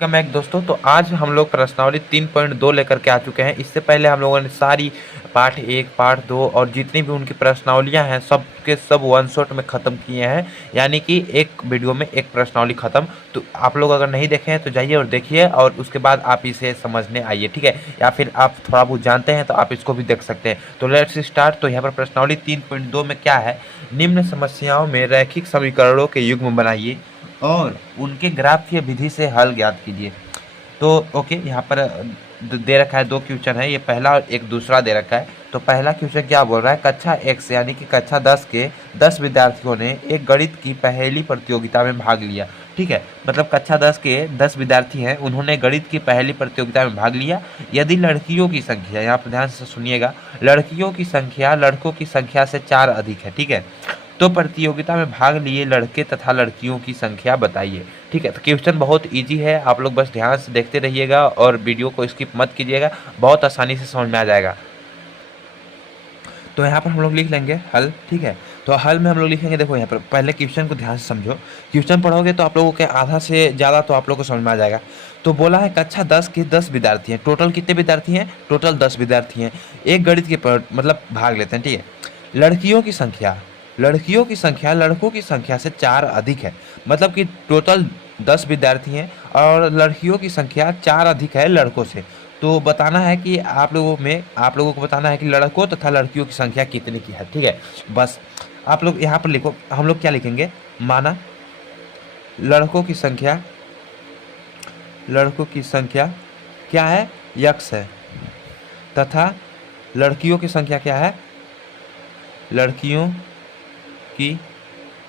मैं दोस्तों तो आज हम लोग प्रश्नावली 3.2 लेकर के आ चुके हैं। इससे पहले हम लोगों ने सारी पार्ट 1 पार्ट 2 और जितनी भी उनकी प्रश्नावलियां हैं सब के सब वन शॉट में ख़त्म किए हैं, यानी कि एक वीडियो में एक प्रश्नावली ख़त्म। तो आप लोग अगर नहीं देखे हैं तो जाइए और देखिए और उसके बाद आप इसे समझने आइए, ठीक है। या फिर आप थोड़ा बहुत जानते हैं तो आप इसको भी देख सकते हैं। तो लेट्स स्टार्ट। तो यहाँ पर प्रश्नावली 3.2 में क्या है, निम्न समस्याओं में रैखिक समीकरणों के युग्म बनाइए और उनके ग्राफीय विधि से हल ज्ञात कीजिए। तो ओके, यहाँ पर दे रखा है, दो क्वेश्चन है, ये पहला और एक दूसरा दे रखा है। तो पहला क्वेश्चन क्या बोल रहा है, कक्षा एक्स यानी कि कक्षा 10 के 10 विद्यार्थियों ने एक गणित की पहेली प्रतियोगिता में भाग लिया। ठीक है, मतलब कक्षा 10 के 10 विद्यार्थी हैं, उन्होंने गणित की पहेली प्रतियोगिता में भाग लिया। यदि लड़कियों की संख्या, यहाँ पर ध्यान से सुनिएगा, लड़कियों की संख्या लड़कों की संख्या से 4 अधिक है, ठीक है, तो प्रतियोगिता में भाग लिए लड़के तथा लड़कियों की संख्या बताइए। ठीक है, तो क्वेश्चन बहुत इजी है, आप लोग बस ध्यान से देखते रहिएगा और वीडियो को स्किप मत कीजिएगा, बहुत आसानी से समझ में आ जाएगा। तो यहाँ पर हम लोग लिख लेंगे हल, ठीक है। तो हल में हम लोग लिखेंगे, देखो यहाँ पर पहले क्वेश्चन को ध्यान से समझो। क्वेश्चन पढ़ोगे तो आप लोगों के आधा से ज़्यादा तो आप लोगों को समझ में आ जाएगा। तो बोला है कक्षा 10 के 10 विद्यार्थी हैं, टोटल कितने विद्यार्थी हैं, टोटल 10 विद्यार्थी हैं, एक गणित के मतलब भाग लेते हैं, ठीक है। लड़कियों की संख्या, लड़कियों की संख्या लड़कों की संख्या से 4 अधिक है, मतलब कि टोटल 10 विद्यार्थी हैं और लड़कियों की संख्या 4 अधिक है लड़कों से। तो बताना है कि आप लोगों को बताना है कि लड़कों तथा लड़कियों की संख्या कितने की है, ठीक है। बस आप लोग यहाँ पर लिखो, हम लोग क्या लिखेंगे, माना लड़कों की संख्या, लड़कों की संख्या क्या है, यक्स है, तथा लड़कियों की संख्या क्या है, लड़कियों की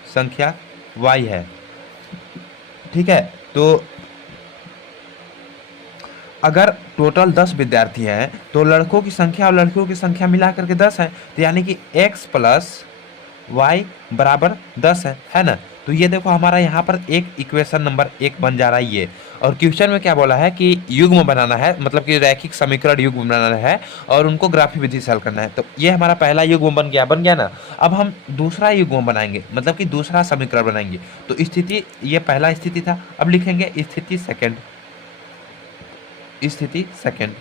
संख्या y है, ठीक है। तो अगर टोटल 10 विद्यार्थी हैं तो लड़कों की संख्या और लड़कियों की संख्या मिला करके 10 है, तो यानी कि x प्लस वाई बराबर 10 है ना। तो ये देखो हमारा यहाँ पर एक इक्वेशन नंबर 1 बन जा रहा है ये। और क्वेश्चन में क्या बोला है कि युग्म बनाना है, मतलब कि रैखिक समीकरण युग्म बनाना है और उनको ग्राफी विधि से हल करना है। तो ये हमारा पहला युग्म बन गया ना। अब हम दूसरा युग्म बनाएंगे, मतलब कि दूसरा समीकरण बनाएंगे। तो स्थिति, ये पहला स्थिति था, अब लिखेंगे स्थिति सेकंड, स्थिति सेकंड।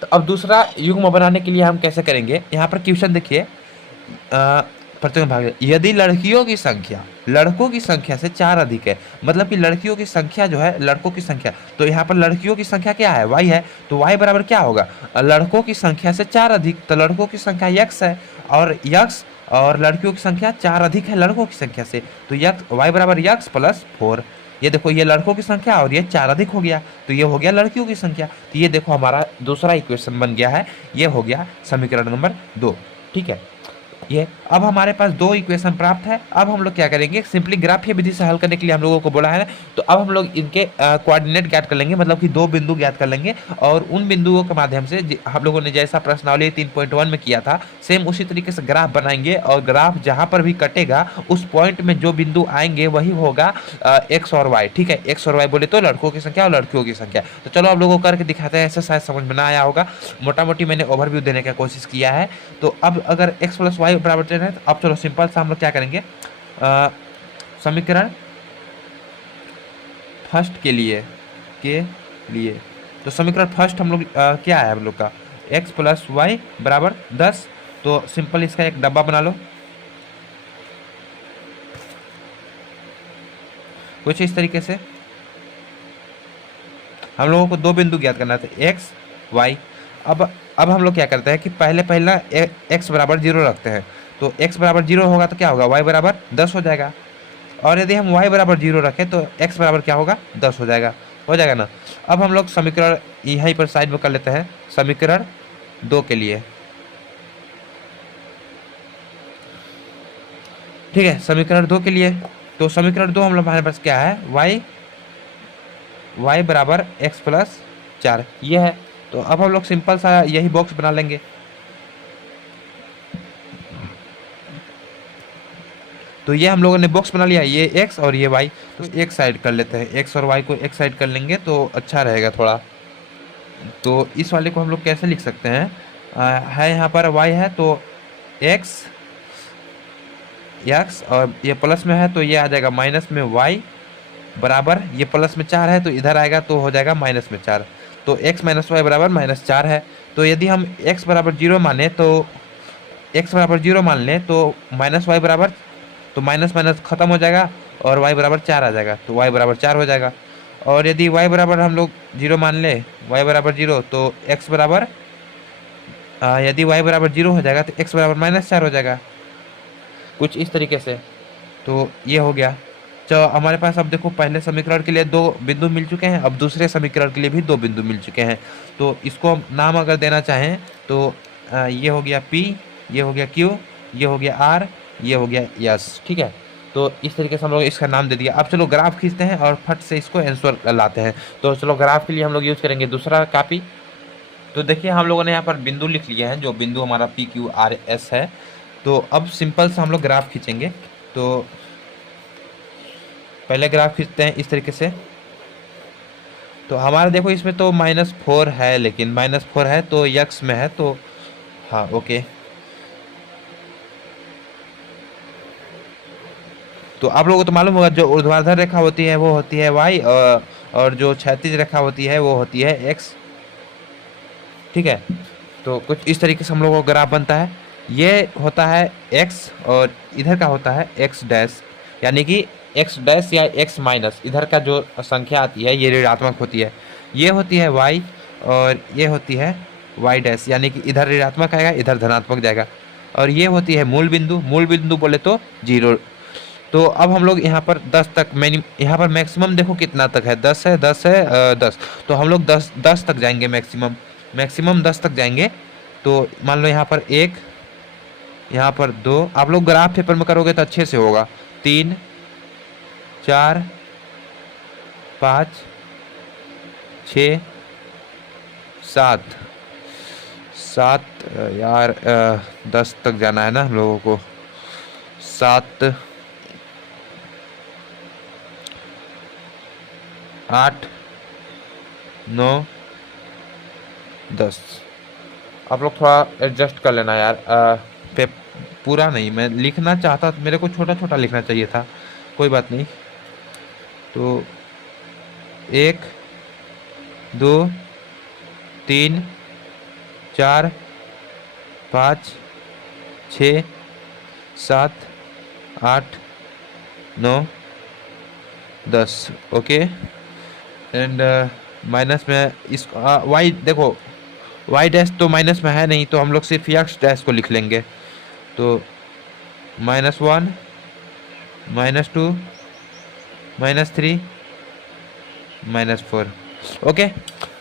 तो अब दूसरा युग्म बनाने के लिए हम कैसे करेंगे, यहाँ पर क्वेश्चन देखिए, प्रत्येक भाग, यदि लड़कियों की संख्या लड़कों की संख्या से 4 अधिक है, मतलब कि लड़कियों की संख्या जो है लड़कों की संख्या, तो यहाँ पर लड़कियों की संख्या क्या है, y है, तो y बराबर क्या होगा, लड़कों की संख्या से 4 अधिक, तो लड़कों की संख्या x है, और x और लड़कियों की संख्या 4 अधिक है लड़कों की संख्या से, तो y बराबर x प्लस 4। ये देखो, ये लड़कों की संख्या और ये 4 अधिक हो गया, तो ये हो गया लड़कियों की संख्या। तो ये देखो हमारा दूसरा इक्वेशन बन गया है, ये हो गया समीकरण नंबर 2, ठीक है। ये अब हमारे पास दो इक्वेशन प्राप्त है। अब हम लोग क्या करेंगे, सिंपली ग्राफीय विधि से हल करने के लिए हम लोगों को बोला है ना, तो अब हम लोग इनके कोऑर्डिनेट ज्ञात कर लेंगे, मतलब कि दो बिंदु ज्ञात कर लेंगे और उन बिंदुओं के माध्यम से हम लोगों ने जैसा प्रश्नावली 3.1 में किया था सेम उसी तरीके से ग्राफ बनाएंगे, और ग्राफ जहां पर भी कटेगा उस पॉइंट में जो बिंदु आएंगे वही होगा एक्स और वाई, ठीक है। एक्स और वाई बोले तो लड़कों की संख्या और लड़कियों की संख्या। तो चलो आप लोगों को करके दिखाते हैं, ऐसा शायद समझ में ना आया होगा, मोटा मोटी मैंने ओवरव्यू देने का कोशिश किया है। तो अब अगर x प्लस वाई बराबर 10 है, तो अब चलो सिंपल सा हम लोग क्या करेंगे, समीकरण फर्स्ट के लिए तो समीकरण फर्स्ट हम लोग क्या है हम लोग का, x प्लस वाई बराबर 10। तो सिंपल इसका एक डब्बा बना लो कुछ इस तरीके से। हम लोगों को दो बिंदु ज्ञात करना था, x y। अब हम लोग क्या करते हैं कि पहला x बराबर 0 रखते हैं, तो x बराबर 0 होगा तो क्या होगा, y बराबर 10 हो जाएगा। और यदि हम y बराबर 0 रखें तो x बराबर क्या होगा, 10 हो जाएगा ना। अब हम लोग समीकरण यहीं पर साइड में कर लेते हैं, समीकरण 2 के लिए, ठीक है। समीकरण 2 के लिए, तो समीकरण 2 हम लोग हमारे पास क्या है, y बराबर x प्लस 4 ये है। तो अब हम लोग सिंपल सा यही बॉक्स बना लेंगे। तो ये हम लोगों ने बॉक्स बना लिया, ये x और ये y, तो एक साइड कर लेते हैं, x और y को एक साइड कर लेंगे तो अच्छा रहेगा थोड़ा। तो इस वाले को हम लोग कैसे लिख सकते हैं, है यहाँ पर y है तो x और ये प्लस में है तो ये आ जाएगा माइनस में y बराबर, ये प्लस में 4 है तो इधर आएगा तो हो जाएगा माइनस में 4। तो x माइनस वाई बराबर -4 है। तो यदि हम x बराबर 0 माने तो x बराबर 0 मान लें तो माइनस वाई बराबर, तो माइनस माइनस खत्म हो जाएगा और y बराबर 4 आ जाएगा, तो y बराबर 4 हो जाएगा। और यदि y बराबर हम लोग 0 मान लें, y बराबर 0, तो x बराबर यदि y बराबर 0 हो जाएगा तो x बराबर -4 हो जाएगा, कुछ इस तरीके से। तो ये हो गया। तो हमारे पास अब देखो पहले समीकरण के लिए 2 बिंदु मिल चुके हैं, अब दूसरे समीकरण के लिए भी 2 बिंदु मिल चुके हैं। तो इसको हम नाम अगर देना चाहें तो ये हो गया P, ये हो गया Q, ये हो गया R, ये हो गया S, ठीक है। तो इस तरीके से हम लोग इसका नाम दे दिया। अब चलो ग्राफ खींचते हैं और फट से इसको आंसर लाते हैं। तो चलो ग्राफ के लिए हम लोग यूज़ करेंगे दूसरा कॉपी। तो देखिए हम लोगों ने यहाँ पर बिंदु लिख लिया है, जो बिंदु हमारा PQRS है। तो अब सिंपल से हम लोग ग्राफ खींचेंगे। तो पहले ग्राफ खींचते हैं इस तरीके से। तो हमारा देखो इसमें तो -4 है, लेकिन -4 है तो यक्स में है, तो हाँ ओके। तो आप लोगों को तो मालूम होगा जो ऊर्ध्वाधर रेखा होती है वो होती है वाई, और जो क्षैतिज रेखा होती है वो होती है एक्स, ठीक है। तो कुछ इस तरीके से हम लोगों का ग्राफ बनता है। ये होता है एक्स और इधर का होता है एक्स डैश, यानी कि एक्स डैश या एक्स माइनस, इधर का जो संख्या आती है ये ऋणात्मक होती है। ये होती है वाई और ये होती है वाई डैश, यानी कि इधर ऋणात्मक आएगा इधर धनात्मक जाएगा। और ये होती है मूल बिंदु, मूल बिंदु बोले तो 0। तो अब हम लोग यहाँ पर 10 तक, यहाँ पर मैक्सिमम देखो कितना तक है, 10 है, 10 है, 10। तो हम लोग 10 तक जाएंगे, मैक्सिमम 10 तक जाएंगे। तो मान लो यहाँ पर 1, यहाँ पर 2, आप लोग ग्राफ पेपर में करोगे तो अच्छे से होगा। 3, 4, 5, 6, 7, यार 10 तक जाना है ना हम लोगों को। 7, 8, 9, 10। आप लोग थोड़ा एडजस्ट कर लेना यार। पूरा नहीं, मैं लिखना चाहता, मेरे को छोटा छोटा लिखना चाहिए था, कोई बात नहीं। तो 1, 2, 3, 4, 5, 6, 7, 8, 9, 10, ओके। एंड माइनस में इस वाई, देखो वाई डैश तो माइनस में है नहीं, तो हम लोग सिर्फ एक्स डैश को लिख लेंगे। तो -1, -2, -3, -4, ओके।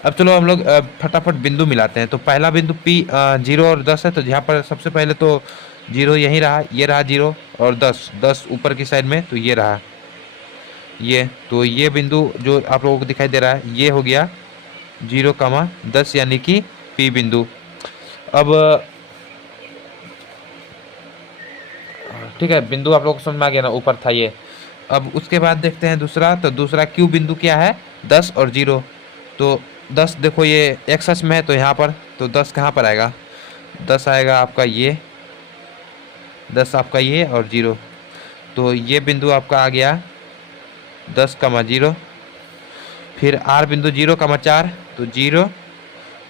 अब चलो हम लोग फटाफट बिंदु मिलाते हैं। तो पहला बिंदु P 0 और 10 है, तो यहाँ पर सबसे पहले तो 0 यहीं रहा, ये रहा 0, और 10 ऊपर की साइड में, तो ये रहा ये। तो ये बिंदु जो आप लोगों को दिखाई दे रहा है ये हो गया 0, 10, यानी कि P बिंदु। अब ठीक है, बिंदु आप लोगों को समझ में आ गया ना, ऊपर था ये। अब उसके बाद देखते हैं दूसरा। तो दूसरा Q बिंदु क्या है, 10 और 0। तो 10 देखो ये एक्स अक्ष में है, तो यहाँ पर, तो 10 कहाँ पर आएगा, 10 आएगा आपका ये, 10 आपका ये और 0। तो ये बिंदु आपका आ गया 10, 0। फिर R बिंदु 0, 4, तो 0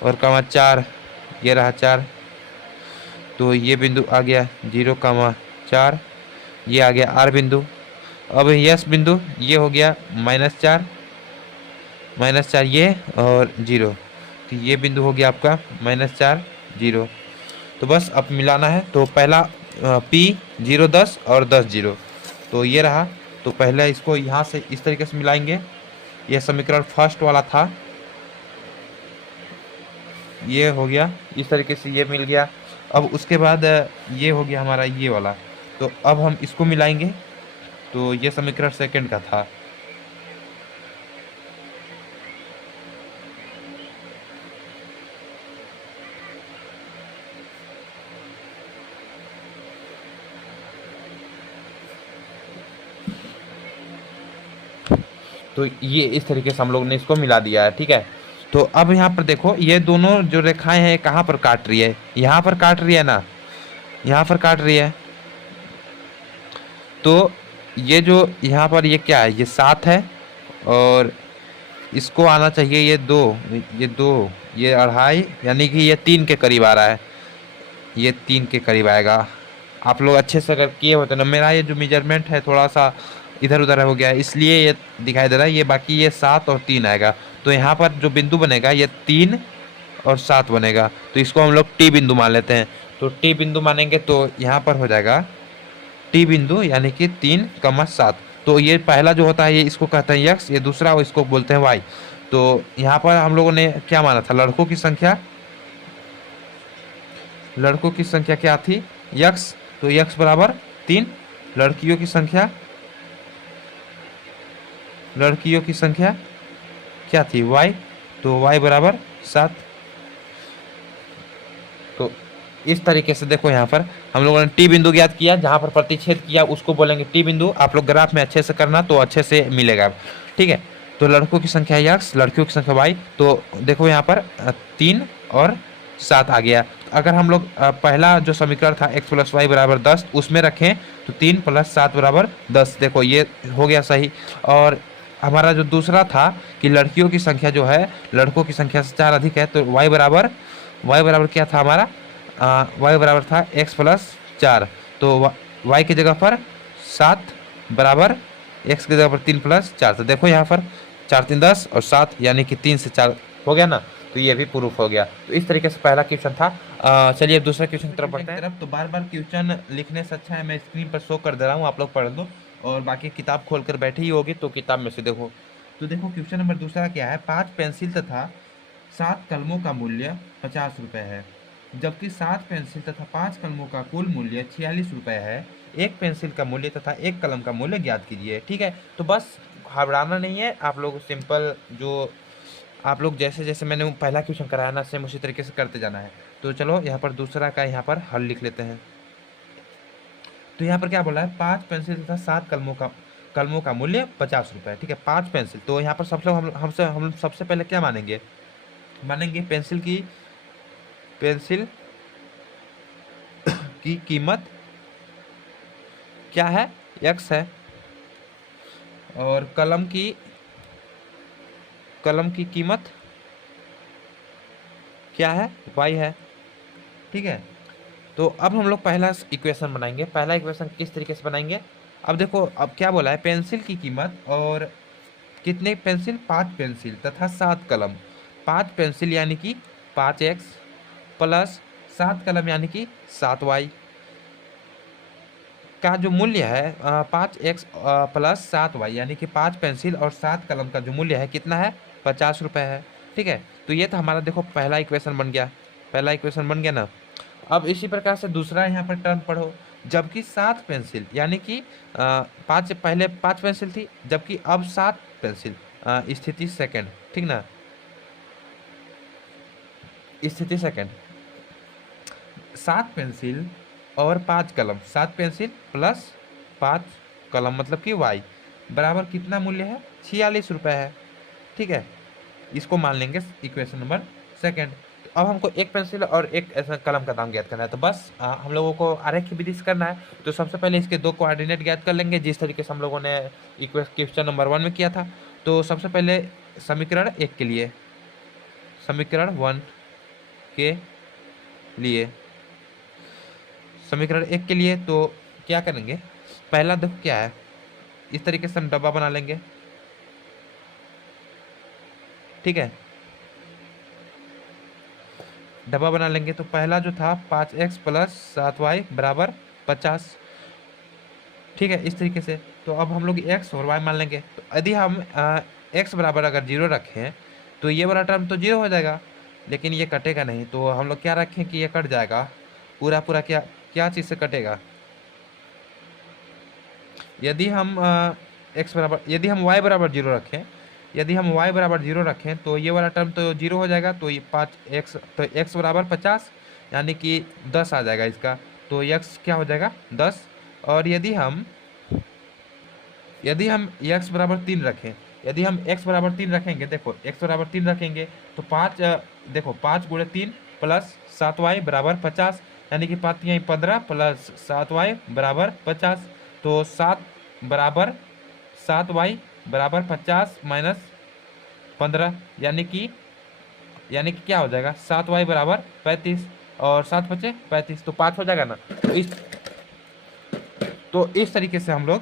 और 4, ये रहा 4। तो ये बिंदु आ गया 0, 4, ये आ गया R बिंदु। अब यस बिंदु ये हो गया -4 ये और 0। तो ये बिंदु हो गया आपका -4, 0। तो बस अब मिलाना है। तो पहला P 0, 10 और 10, 0। तो ये रहा। तो पहले इसको यहाँ से इस तरीके से मिलाएंगे। यह समीकरण फर्स्ट वाला था, ये हो गया इस तरीके से, ये मिल गया। अब उसके बाद ये हो गया हमारा ये वाला। तो अब हम इसको मिलाएंगे। तो ये समीकरण सेकंड का था। तो ये इस तरीके से हम लोग ने इसको मिला दिया है, ठीक है। तो अब यहाँ पर देखो ये दोनों जो रेखाएं हैं कहाँ पर काट रही है, यहाँ पर काट रही है ना, यहाँ पर काट रही है। तो ये जो यहाँ पर ये क्या है, ये 7 है, और इसको आना चाहिए ये 2 ये 2.5 यानी कि ये 3 के करीब आ रहा है, ये 3 के करीब आएगा। आप लोग अच्छे से अगर किए होते ना, मेरा ये जो मेजरमेंट है थोड़ा सा इधर उधर हो गया है, इसलिए ये दिखाई दे रहा है। ये बाकी ये 7 और 3 आएगा, तो यहाँ पर जो बिंदु बनेगा ये 3 और 7 बनेगा, तो इसको हम लोग टी बिंदु मान लेते हैं। तो टी बिंदु मानेंगे तो यहाँ पर हो जाएगा टी बिंदु यानी कि 3, 7। तो ये पहला जो होता है ये इसको कहते हैं यक्स, ये दूसरा इसको बोलते हैं वाई। तो यहाँ पर हम लोगों ने क्या माना था, लड़कों की संख्या क्या थी, यक्स, तो यक्स बराबर 3। लड़कियों की संख्या क्या थी, वाई, तो वाई बराबर 7। तो इस तरीके से देखो यहाँ पर हम लोगों ने टी बिंदु ज्ञात किया, जहाँ पर प्रतिच्छेद किया उसको बोलेंगे टी बिंदु। आप लोग ग्राफ में अच्छे से करना तो अच्छे से मिलेगा, ठीक है। तो लड़कों की संख्या यक्स, लड़कियों की संख्या वाई। तो देखो यहाँ पर 3 और 7 आ गया। अगर हम लोग पहला जो समीकरण था x + y = 10 उसमें रखें तो 3 + 7 = 10। देखो ये हो गया सही। और हमारा जो दूसरा था कि लड़कियों की संख्या जो है लड़कों की संख्या से 4 अधिक है, तो y बराबर क्या था हमारा, y बराबर था x + 4। तो y की जगह पर 7 बराबर x की जगह पर 3 + 4। तो देखो यहाँ पर 4 3 10 और 7 यानी कि 3 से 4 हो गया ना, तो ये भी प्रूफ हो गया। तो इस तरीके से पहला क्वेश्चन था। चलिए अब दूसरा क्वेश्चन की तरफ बढ़ते हैं। तो बार बार क्वेश्चन लिखने से अच्छा है मैं स्क्रीन पर शो कर दे रहा हूँ, आप लोग पढ़ लो, और बाकी किताब खोल कर बैठी ही होगी तो किताब में से देखो। तो देखो क्वेश्चन नंबर दूसरा क्या है, 5 पेंसिल तथा 7 कलमों का मूल्य 50 रुपये है, जबकि 7 पेंसिल तथा 5 कलमों का कुल मूल्य 46 रुपये है। एक पेंसिल का मूल्य तथा एक कलम का मूल्य ज्ञात कीजिए, ठीक है। तो बस घबराना नहीं है, आप लोग सिंपल जो आप लोग जैसे जैसे मैंने पहला क्वेश्चन कराया ना सेम उसी तरीके से करते जाना है। तो चलो यहाँ पर दूसरा का यहाँ पर हल लिख लेते हैं। तो यहाँ पर क्या बोला है, 5 पेंसिल तथा 7 कलमों का मूल्य 50 रुपये, ठीक है। 5 पेंसिल, तो यहाँ पर हम सबसे पहले क्या मानेंगे, पेंसिल की कीमत क्या है, x है, और कलम की कीमत क्या है, y है, ठीक है। तो अब हम लोग पहला इक्वेशन बनाएंगे। पहला इक्वेशन किस तरीके से बनाएंगे, अब देखो अब क्या बोला है, पेंसिल की कीमत और कितने पेंसिल, 5 पेंसिल तथा 7 कलम। 5 पेंसिल यानी कि 5x प्लस 7 कलम यानी कि 7y का जो मूल्य है 5x प्लस 7y यानी कि 5 पेंसिल और 7 कलम का जो मूल्य है कितना है, 50 रुपये है, ठीक है। तो ये तो हमारा देखो पहला इक्वेशन बन गया, ना। अब इसी प्रकार से दूसरा यहाँ पर टर्म पढ़ो, जबकि 7 पेंसिल यानी कि पहले 5 पेंसिल थी, जबकि अब 7 पेंसिल, स्थिति सेकंड, ठीक ना, स्थिति सेकंड, 7 पेंसिल और 5 कलम, 7 पेंसिल प्लस 5 कलम मतलब कि y बराबर कितना मूल्य है, 46 रुपये है, ठीक है। इसको मान लेंगे इक्वेशन नंबर सेकंड। अब हमको एक पेंसिल और एक ऐसा कलम का दाम ज्ञात करना है, तो बस हम लोगों को आरेख की विधि से करना है। तो सबसे पहले इसके 2 कोऑर्डिनेट ज्ञात कर लेंगे, जिस तरीके से हम लोगों ने क्वेश्चन नंबर 1 में किया था। तो सबसे पहले समीकरण 1 के लिए, समीकरण 1 के लिए तो क्या करेंगे, पहला देखो क्या है, इस तरीके से हम डब्बा बना लेंगे, ठीक है। डब्बा बना लेंगे तो पहला जो था 5x प्लस 7y बराबर 50, ठीक है, इस तरीके से। तो अब हम लोग x और y मान लेंगे। तो यदि हम x बराबर अगर 0 रखें तो ये वाला टर्म तो 0 हो जाएगा, लेकिन ये कटेगा नहीं। तो हम लोग क्या रखें कि ये कट जाएगा, पूरा क्या चीज़ से कटेगा, यदि हम यदि हम y बराबर 0 रखें, तो ये वाला टर्म तो 0 हो जाएगा। तो ये 5x, तो x बराबर 50 यानी कि 10 आ जाएगा इसका। तो x क्या हो जाएगा, 10। और यदि हम x बराबर 3 रखें, रखेंगे, देखो x बराबर 3 रखेंगे तो 5 देखो 5 × 3 प्लस 7y बराबर 50 यानी कि 5 × 15 प्लस 7y बराबर 50। तो 7 बराबर 7y बराबर 50 माइनस 15, यानी कि क्या हो जाएगा, 7y बराबर 35, और 7 × 5 = 35, तो 5 हो जाएगा ना। तो इस तरीके से हम लोग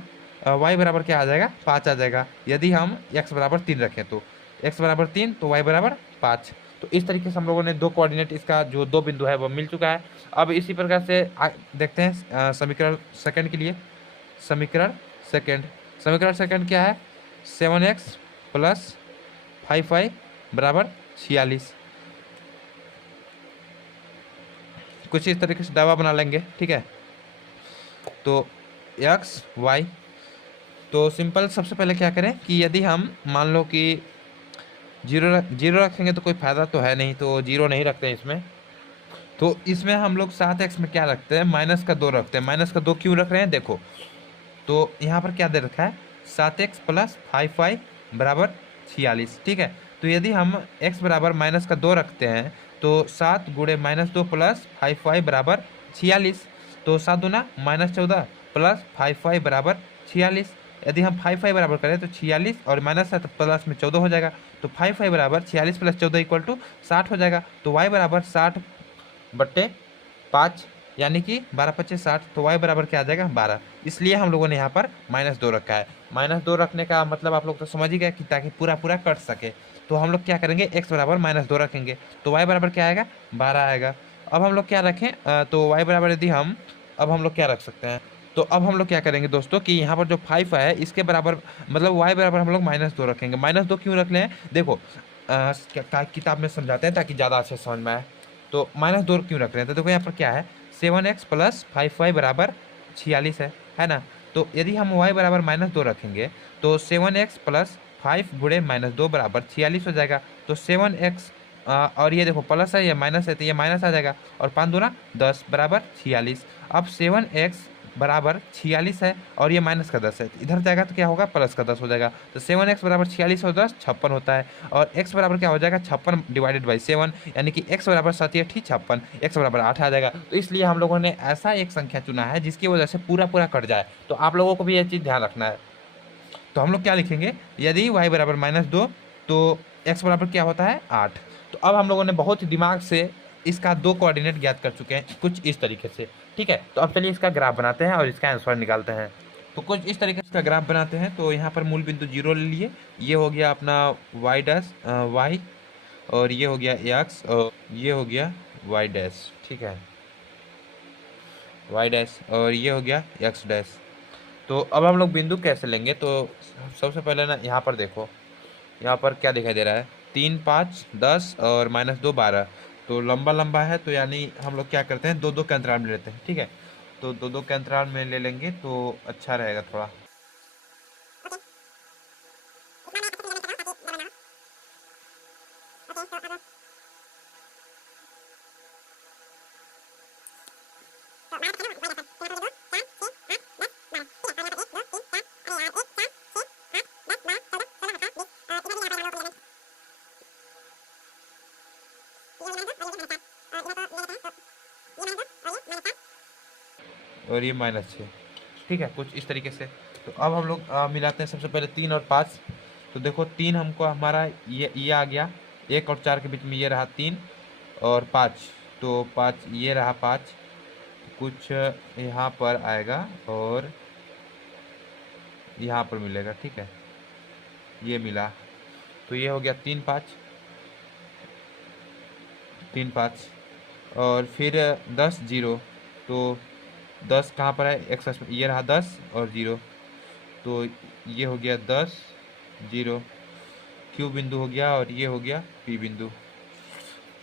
y बराबर क्या आ जाएगा, 5 आ जाएगा। यदि हम x बराबर 3 रखें तो x बराबर 3 तो y बराबर 5। तो इस तरीके से हम लोगों ने दो कोऑर्डिनेट, इसका जो दो बिंदु है वो मिल चुका है। अब इसी प्रकार से देखते हैं समीकरण सेकंड के लिए। समीकरण सेकंड समीकरण सेकंड क्या है, 7x प्लस 5y बराबर 46। कुछ इस तरीके से दावा बना लेंगे, ठीक है। तो एक्स वाई, तो सिंपल सबसे पहले क्या करें कि यदि हम मान लो कि जीरो रखेंगे तो कोई फायदा तो है नहीं, तो जीरो नहीं रखते हैं इसमें। तो इसमें हम लोग 7x में क्या रखते हैं, -2 रखते हैं। -2 क्यों रख रहे हैं, देखो तो यहाँ पर क्या दे रखा है, 7x प्लस 5y बराबर 46, ठीक है। तो यदि हम x बराबर -2 रखते हैं तो 7 गुणे -2 प्लस 5y बराबर 46, तो 7 दूना -14 प्लस 5y बराबर 46। यदि हम 5y बराबर करें तो 46 और -7 प्लस में 14 हो जाएगा, तो 5y बराबर 46 + 14 = 60 हो जाएगा। तो y बराबर 60/5, यानी कि 12×5 = 60, तो y बराबर क्या आ जाएगा, 12। इसलिए हम लोगों ने यहाँ पर -2 रखा है। -2 रखने का मतलब आप लोग तो समझ ही गए कि ताकि पूरा पूरा कट सके। तो हम लोग क्या करेंगे, x बराबर -2 रखेंगे, तो y बराबर क्या आएगा, 12 आएगा। अब हम लोग क्या रखें, तो y बराबर यदि हम, अब हम लोग क्या रख सकते हैं, तो अब हम लोग क्या करेंगे दोस्तों कि यहाँ पर जो 5 है इसके बराबर, मतलब y बराबर हम लोग -2 रखेंगे। -2 क्यों रख लें, देखो किताब में समझाते हैं ताकि ज़्यादा अच्छे समझ में आए। तो -2 क्यों रख रहे हैं, तो देखो यहाँ पर क्या है, 7x प्लस 5y बराबर 46 है ना। तो यदि हम y बराबर -2 रखेंगे तो 7x प्लस 5 गुणे -2 बराबर 46 हो जाएगा। तो 7x, और ये देखो प्लस है, ये माइनस है, तो ये माइनस आ जाएगा, और 5 दूना 10 बराबर 46। अब 7x बराबर 46 है और ये -10 है, तो इधर जाएगा तो क्या होगा, +10 हो जाएगा। तो 7x बराबर 46 और 10 56 होता है, और x बराबर क्या हो जाएगा, 56/7, यानी कि x बराबर 7 × 56, x बराबर 8 आ जाएगा। तो इसलिए हम लोगों ने ऐसा एक संख्या चुना है जिसकी वजह से पूरा पूरा कट जाए। तो आप लोगों को भी ये चीज़ ध्यान रखना है। तो हम लोग क्या लिखेंगे, यदि y बराबर -2 तो x बराबर क्या होता है, 8। तो अब हम लोगों ने बहुत ही दिमाग से इसका दो कोऑर्डिनेट ज्ञात कर चुके हैं, कुछ इस तरीके से, ठीक है। तो अब चलिए इसका ग्राफ बनाते हैं और इसका आंसर निकालते हैं। तो कुछ इस तरीके से इसका ग्राफ बनाते हैं। तो यहाँ पर मूल बिंदु 0 ले लिए, ये हो गया अपना y डैश y, और ये हो गया x, और ये हो गया y डैश, ठीक है, y डैश, और ये हो गया x डैश। तो अब हम लोग बिंदु कैसे लेंगे, तो सबसे पहले ना यहाँ पर देखो, यहाँ पर क्या दिखाई दे रहा है, 3 5 10 और -2 12। तो लंबा लंबा है, तो यानी हम लोग क्या करते हैं, 2 2 के अंतराल में लेते हैं, ठीक है। तो 2 2 के अंतराल में ले लेंगे तो अच्छा रहेगा थोड़ा। और ये -6, ठीक है, कुछ इस तरीके से। तो अब हम लोग मिलाते हैं सबसे पहले 3 और 5। तो देखो 3 हमको हमारा ये आ गया, 1 और 4 के बीच में ये रहा 3, और 5, तो 5 ये रहा 5, कुछ यहाँ पर आएगा और यहाँ पर मिलेगा, ठीक है, ये मिला। तो ये हो गया 3 5 3 5, और फिर 10 0। तो 10 कहाँ पर है, एक्स में, ये रहा 10 और 0, तो ये हो गया 10 0, क्यू बिंदु हो गया, और ये हो गया पी बिंदु।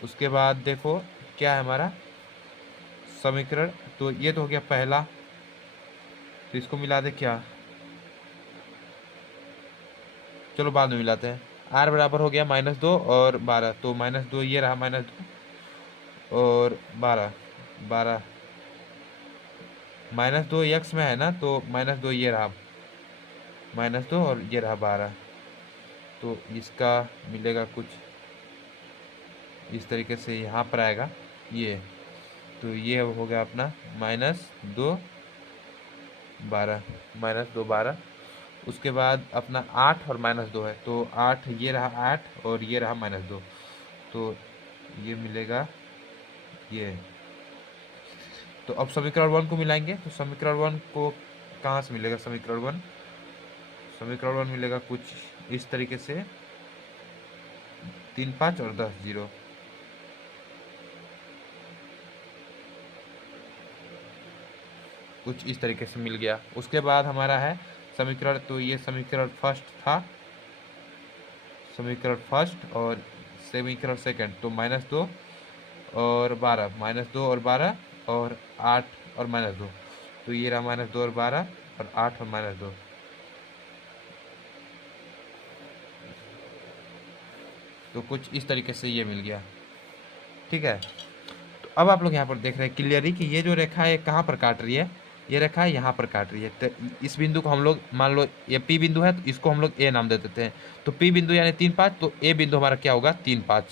उसके बाद देखो क्या है हमारा समीकरण, तो ये तो हो गया पहला, तो इसको मिला दे क्या, चलो बाद में मिलाते हैं। r बराबर हो गया -2 और 12, तो -2 ये रहा, -2 और 12 12, -2 x में है ना, तो -2 ये रहा, -2 और ये रहा 12। तो इसका मिलेगा कुछ इस तरीके से, यहाँ पर आएगा ये, तो ये हो गया अपना -2 12, -2 12। उसके बाद अपना 8 और -2 है, तो 8 ये रहा 8 और ये रहा -2, तो ये मिलेगा ये। तो अब समीकरण 1 को मिलाएंगे, तो समीकरण 1 को कहाँ से मिलेगा? समीकरण 1 मिलेगा कुछ इस तरीके से, 3 5 और 10 0, कुछ इस तरीके से मिल गया। उसके बाद हमारा है समीकरण, तो ये समीकरण फर्स्ट था, समीकरण फर्स्ट, और समीकरण सेकंड, तो -2 और 12, -2 और 12 और 8 और -2, तो ये रहा -2 और 12 और 8 और -2। तो कुछ इस तरीके से ये मिल गया, ठीक है। तो अब आप लोग यहाँ पर देख रहे हैं क्लियरली कि ये जो रेखा है कहाँ पर काट रही है, ये रेखा है यहाँ पर काट रही है। तो इस बिंदु को हम लोग, मान लो ये P बिंदु है, तो इसको हम लोग A नाम दे देते हैं। तो P बिंदु यानी 3 5, तो A बिंदु हमारा क्या होगा? 3 5।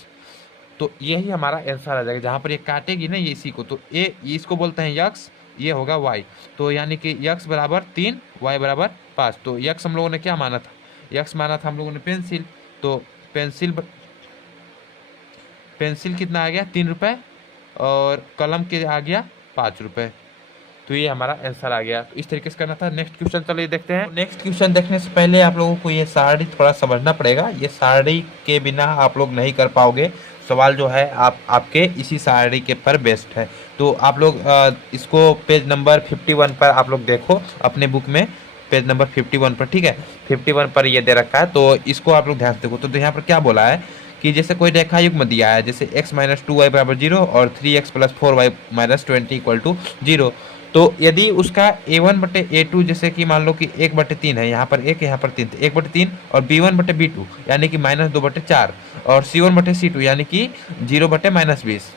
तो यही हमारा आंसर आ जाएगा, जहाँ पर ये काटेगी ना ये इसी को, तो A इसको बोलते हैं x, ये होगा y। तो यानी कि x बराबर 3, y बराबर 5। तो x हम लोगों ने क्या माना था? x माना था हम लोगों ने पेंसिल। तो पेंसिल कितना आ गया? 3 रुपये, और कलम के आ गया 5 रुपये। तो ये हमारा आंसर आ गया। तो इस तरीके से करना था। नेक्स्ट क्वेश्चन चलिए देखते हैं। नेक्स्ट क्वेश्चन देखने से पहले आप लोगों को ये सारणी थोड़ा समझना पड़ेगा। ये सारणी के बिना आप लोग नहीं कर पाओगे। सवाल जो है आपके इसी सारणी के पर बेस्ड है। तो आप लोग इसको पेज नंबर 51 पर आप लोग देखो अपने बुक में, पेज नंबर 51 पर, ठीक है। 51 पर ये दे रखा है, तो इसको आप लोग ध्यान से देखो। तो यहाँ पर क्या बोला है कि जैसे कोई रेखा युग्म दिया है, जैसे x - 2y बराबर 0 और 3x + 4y - 20 = 0। तो यदि उसका a1/a2 जैसे कि मान लो कि 1/3 है, यहाँ पर 1 यहाँ पर 3, तो 1/3, और b1/b2 यानी कि -2/4, और c1/c2 यानी कि 0/-20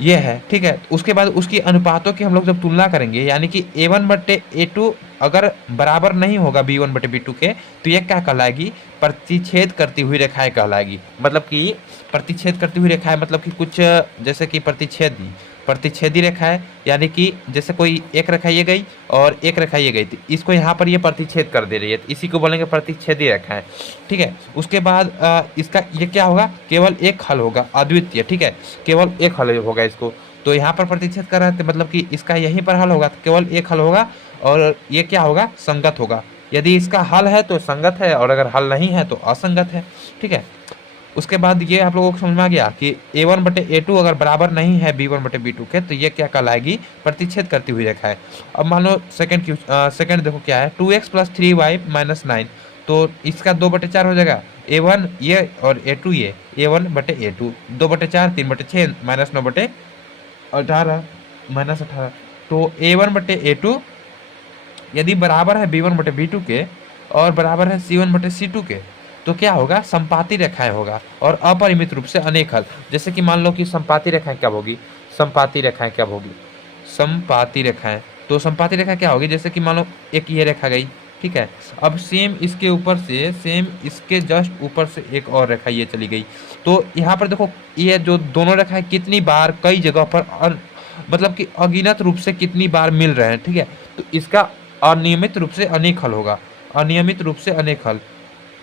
ये है, ठीक है। उसके बाद उसकी अनुपातों की हम लोग जब तुलना करेंगे, यानी कि a1/a2 अगर बराबर नहीं होगा b1/b2 के, तो ये क्या कहलाएगी? प्रतिच्छेद करती हुई रेखाएं कहलाएगी। मतलब कि प्रतिच्छेद करती हुई रेखाएं मतलब कि कुछ जैसे कि प्रतिच्छेदी रेखा है, यानी कि जैसे कोई एक रेखा ये गई और एक रेखा ये गई, तो इसको यहाँ पर ये प्रतिच्छेद कर दे रही है, तो इसी को बोलेंगे प्रतिच्छेदी रेखा है, ठीक है। उसके बाद इसका ये क्या होगा? केवल एक हल होगा, अद्वितीय, ठीक है, केवल एक हल होगा इसको। तो यहाँ पर प्रतिच्छेद कर रहा है, मतलब कि इसका यहीं पर हल होगा, तो केवल एक हल होगा, और ये क्या होगा? संगत होगा। यदि इसका हल है तो संगत है, और अगर हल नहीं है तो असंगत है, ठीक है। उसके बाद ये आप लोगों को समझ में आ गया कि a1/a2 अगर बराबर नहीं है b1/b2 के, तो ये क्या कहलाएगी? प्रतिच्छेद करती हुई रेखा है। अब मान लो सेकंड देखो क्या है, 2x + 3y - 9, तो इसका 2/4 हो जाएगा। a1 ये और a2 ये, a1/a2 2/4, 3/6 -9/18 -18। तो a1/a2 यदि बराबर है b1/b2 के और बराबर है c1/c2 के, तो क्या होगा? संपाती रेखाएं होगा, और अपरिमित रूप से अनेक हल। जैसे कि मान लो कि संपाती रेखाएं कब होगी? संपाती रेखाएं कब होगी? संपाती रेखाएं, तो संपाती रेखा क्या होगी? जैसे कि मान लो एक ये रेखा गई, ठीक है। अब सेम इसके ऊपर से, सेम इसके जस्ट ऊपर से एक और रेखा ये चली गई। तो यहाँ पर देखो ये जो दोनों रेखाएं कितनी बार कई जगह पर मतलब कि अगिनत रूप से कितनी बार मिल रहे हैं, ठीक है। तो इसका अनियमित रूप से अनेक हल होगा, अनियमित रूप से अनेक हल,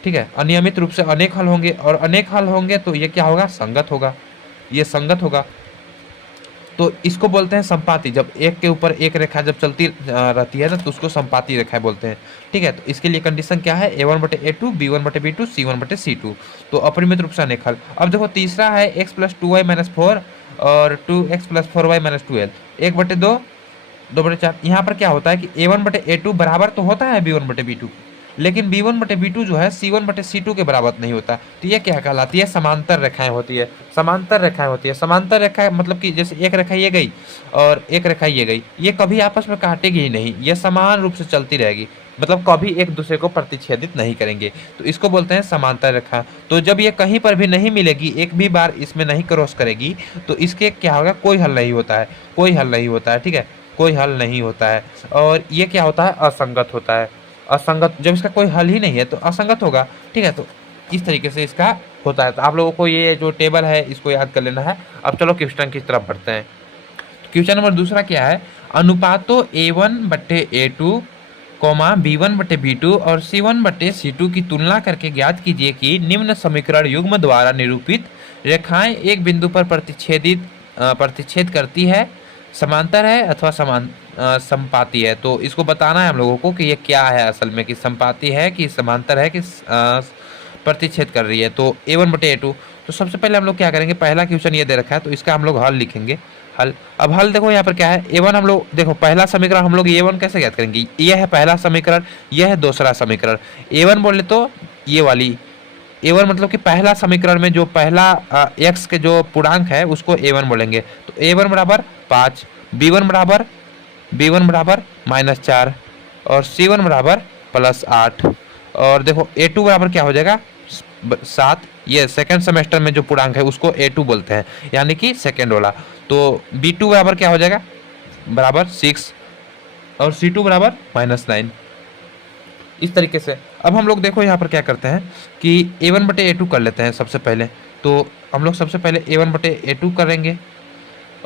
ठीक है। अनियमित रूप से अनेक हल होंगे, और अनेक हल होंगे तो ये क्या होगा? संगत होगा, ये संगत होगा। तो इसको बोलते हैं संपाती। जब एक के ऊपर एक रेखा जब चलती रहती है ना, तो उसको संपाती रेखाएं बोलते हैं, ठीक है। तो इसके लिए कंडीशन क्या है? a1/a2 b1/b2 c1/c2, तो अपरिमित रूप से अनेक हल। अब देखो तीसरा है x + 2y - 4 और 2x + 4y - 12, 1/2 2/4। यहाँ पर क्या होता है कि a1/a2 बराबर तो होता है b1/b2, लेकिन b1/b2 जो है c1/c2 के बराबर नहीं होता। तो ये क्या कहलाती है? समांतर रेखाएं होती है। समांतर रेखाएं होती है। समांतर रेखा मतलब कि जैसे एक रेखा ये गई और एक रेखा ये गई, ये कभी आपस में काटेगी ही नहीं, ये समान रूप से चलती रहेगी, मतलब कभी एक दूसरे को प्रतिच्छेदित नहीं करेंगे। तो इसको बोलते हैं समांतर रेखा। तो जब ये कहीं पर भी नहीं मिलेगी, एक भी बार इसमें नहीं क्रॉस करेगी, तो इसके क्या होगा? कोई हल नहीं होता है, कोई हल नहीं होता है, ठीक है, कोई हल नहीं होता है। और ये क्या होता है? असंगत होता है। असंगत, जब इसका कोई हल ही नहीं है तो असंगत होगा, ठीक है। तो इस तरीके से इसका होता है। तो आप लोगों को ये जो टेबल है इसको याद कर लेना है। अब चलो क्वेश्चन की तरफ बढ़ते हैं। क्वेश्चन नंबर दूसरा क्या है? अनुपातों a1/a2 कॉमा b1/b2 और c1/c2 की तुलना करके ज्ञात कीजिए कि निम्न समीकरण युग्म द्वारा निरूपित रेखाएं एक बिंदु पर प्रतिच्छेद करती है, समांतर है अथवा समपाती है। तो इसको बताना है हम लोगों को कि ये क्या है असल में, कि समपाती है कि समांतर है कि प्रतिच्छेद कर रही है। तो a1/a2, तो सबसे पहले हम लोग क्या करेंगे, पहला क्वेश्चन ये दे रखा है तो इसका हम लोग हल लिखेंगे। हल, अब हल देखो यहाँ पर क्या है, a1 हम लोग देखो पहला समीकरण हम लोग a1 कैसे ज्ञात करेंगे, ये है पहला समीकरण, ये है दूसरा समीकरण। a1 बोले तो ये वाली a1 मतलब कि पहला समीकरण में जो पहला x के जो पूर्णांक है उसको a1 बोलेंगे। तो a1 बराबर 5, b1 बराबर -4 और c1 बराबर +8। और देखो a2 बराबर क्या हो जाएगा 7, ये सेकंड सेमेस्टर में जो पूर्णांक है उसको a2 बोलते हैं, यानी कि सेकंड वाला। तो b2 बराबर क्या हो जाएगा बराबर 6 और c2 बराबर -9। इस तरीके से अब हम लोग देखो यहाँ पर क्या करते हैं कि a1/a2 कर लेते हैं सबसे पहले। तो हम लोग सबसे पहले a1/a2 करेंगे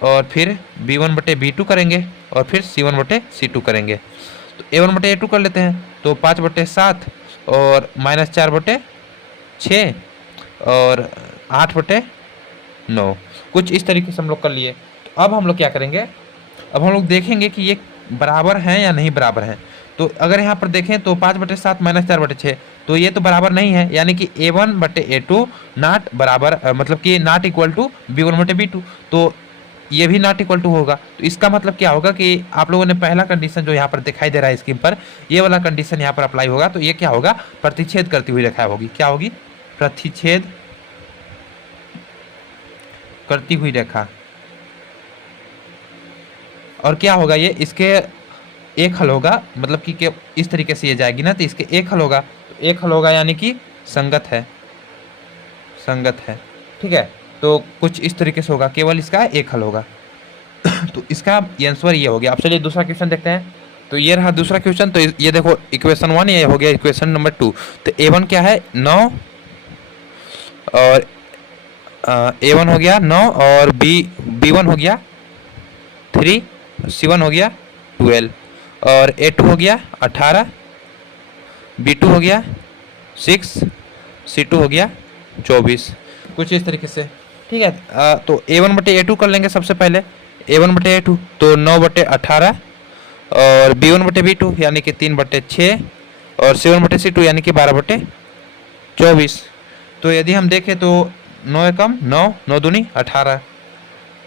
और फिर b1/b2 करेंगे और फिर c1/c2 करेंगे। तो a1/a2 कर लेते हैं, तो 5/7 और -4/6 और 8/9, कुछ इस तरीके से हम लोग कर लिए। तो अब हम लोग क्या करेंगे, अब हम लोग देखेंगे कि ये बराबर हैं या नहीं बराबर हैं। तो अगर यहाँ पर देखें तो 5/7 -4/6, तो ये तो बराबर नहीं है, यानी कि a1/a2 नॉट बराबर मतलब कि नॉट इक्वल टू b1/b2, तो ये भी नॉट इक्वल टू होगा। तो इसका मतलब क्या होगा कि आप लोगों ने पहला कंडीशन जो यहाँ पर दिखाई दे रहा है स्क्रीन पर, ये वाला कंडीशन यहाँ पर अप्लाई होगा। तो ये क्या होगा, प्रतिच्छेद करती हुई रेखा होगी। क्या होगी, प्रतिच्छेद करती हुई रेखा। और क्या होगा, ये इसके एक हल होगा, मतलब कि इस तरीके से ये जाएगी ना, तो इसके एक हल होगा। तो एक हल होगा यानी कि संगत है, संगत है, ठीक है। तो कुछ इस तरीके से होगा, केवल इसका एक हल होगा। तो इसका आंसर ये हो गया। अब चलिए दूसरा क्वेश्चन देखते हैं। तो ये रहा दूसरा क्वेश्चन। तो ये देखो इक्वेशन 1 ये हो गया, इक्वेशन नंबर 2। तो a1 क्या है 9 और a1 हो गया 9 और b1 हो गया 3, c1 हो गया 12 और a2 हो गया 18, b2 हो गया 6, c2 हो गया 24, कुछ इस तरीके से, ठीक है। तो a1/a2 कर लेंगे सबसे पहले। a1/a2 तो 9/18 और b1/b2 यानी कि 3/6 और c1/c2 यानी कि 12/24। तो यदि हम देखें तो 9 एकम 9, 9 दूनी 18,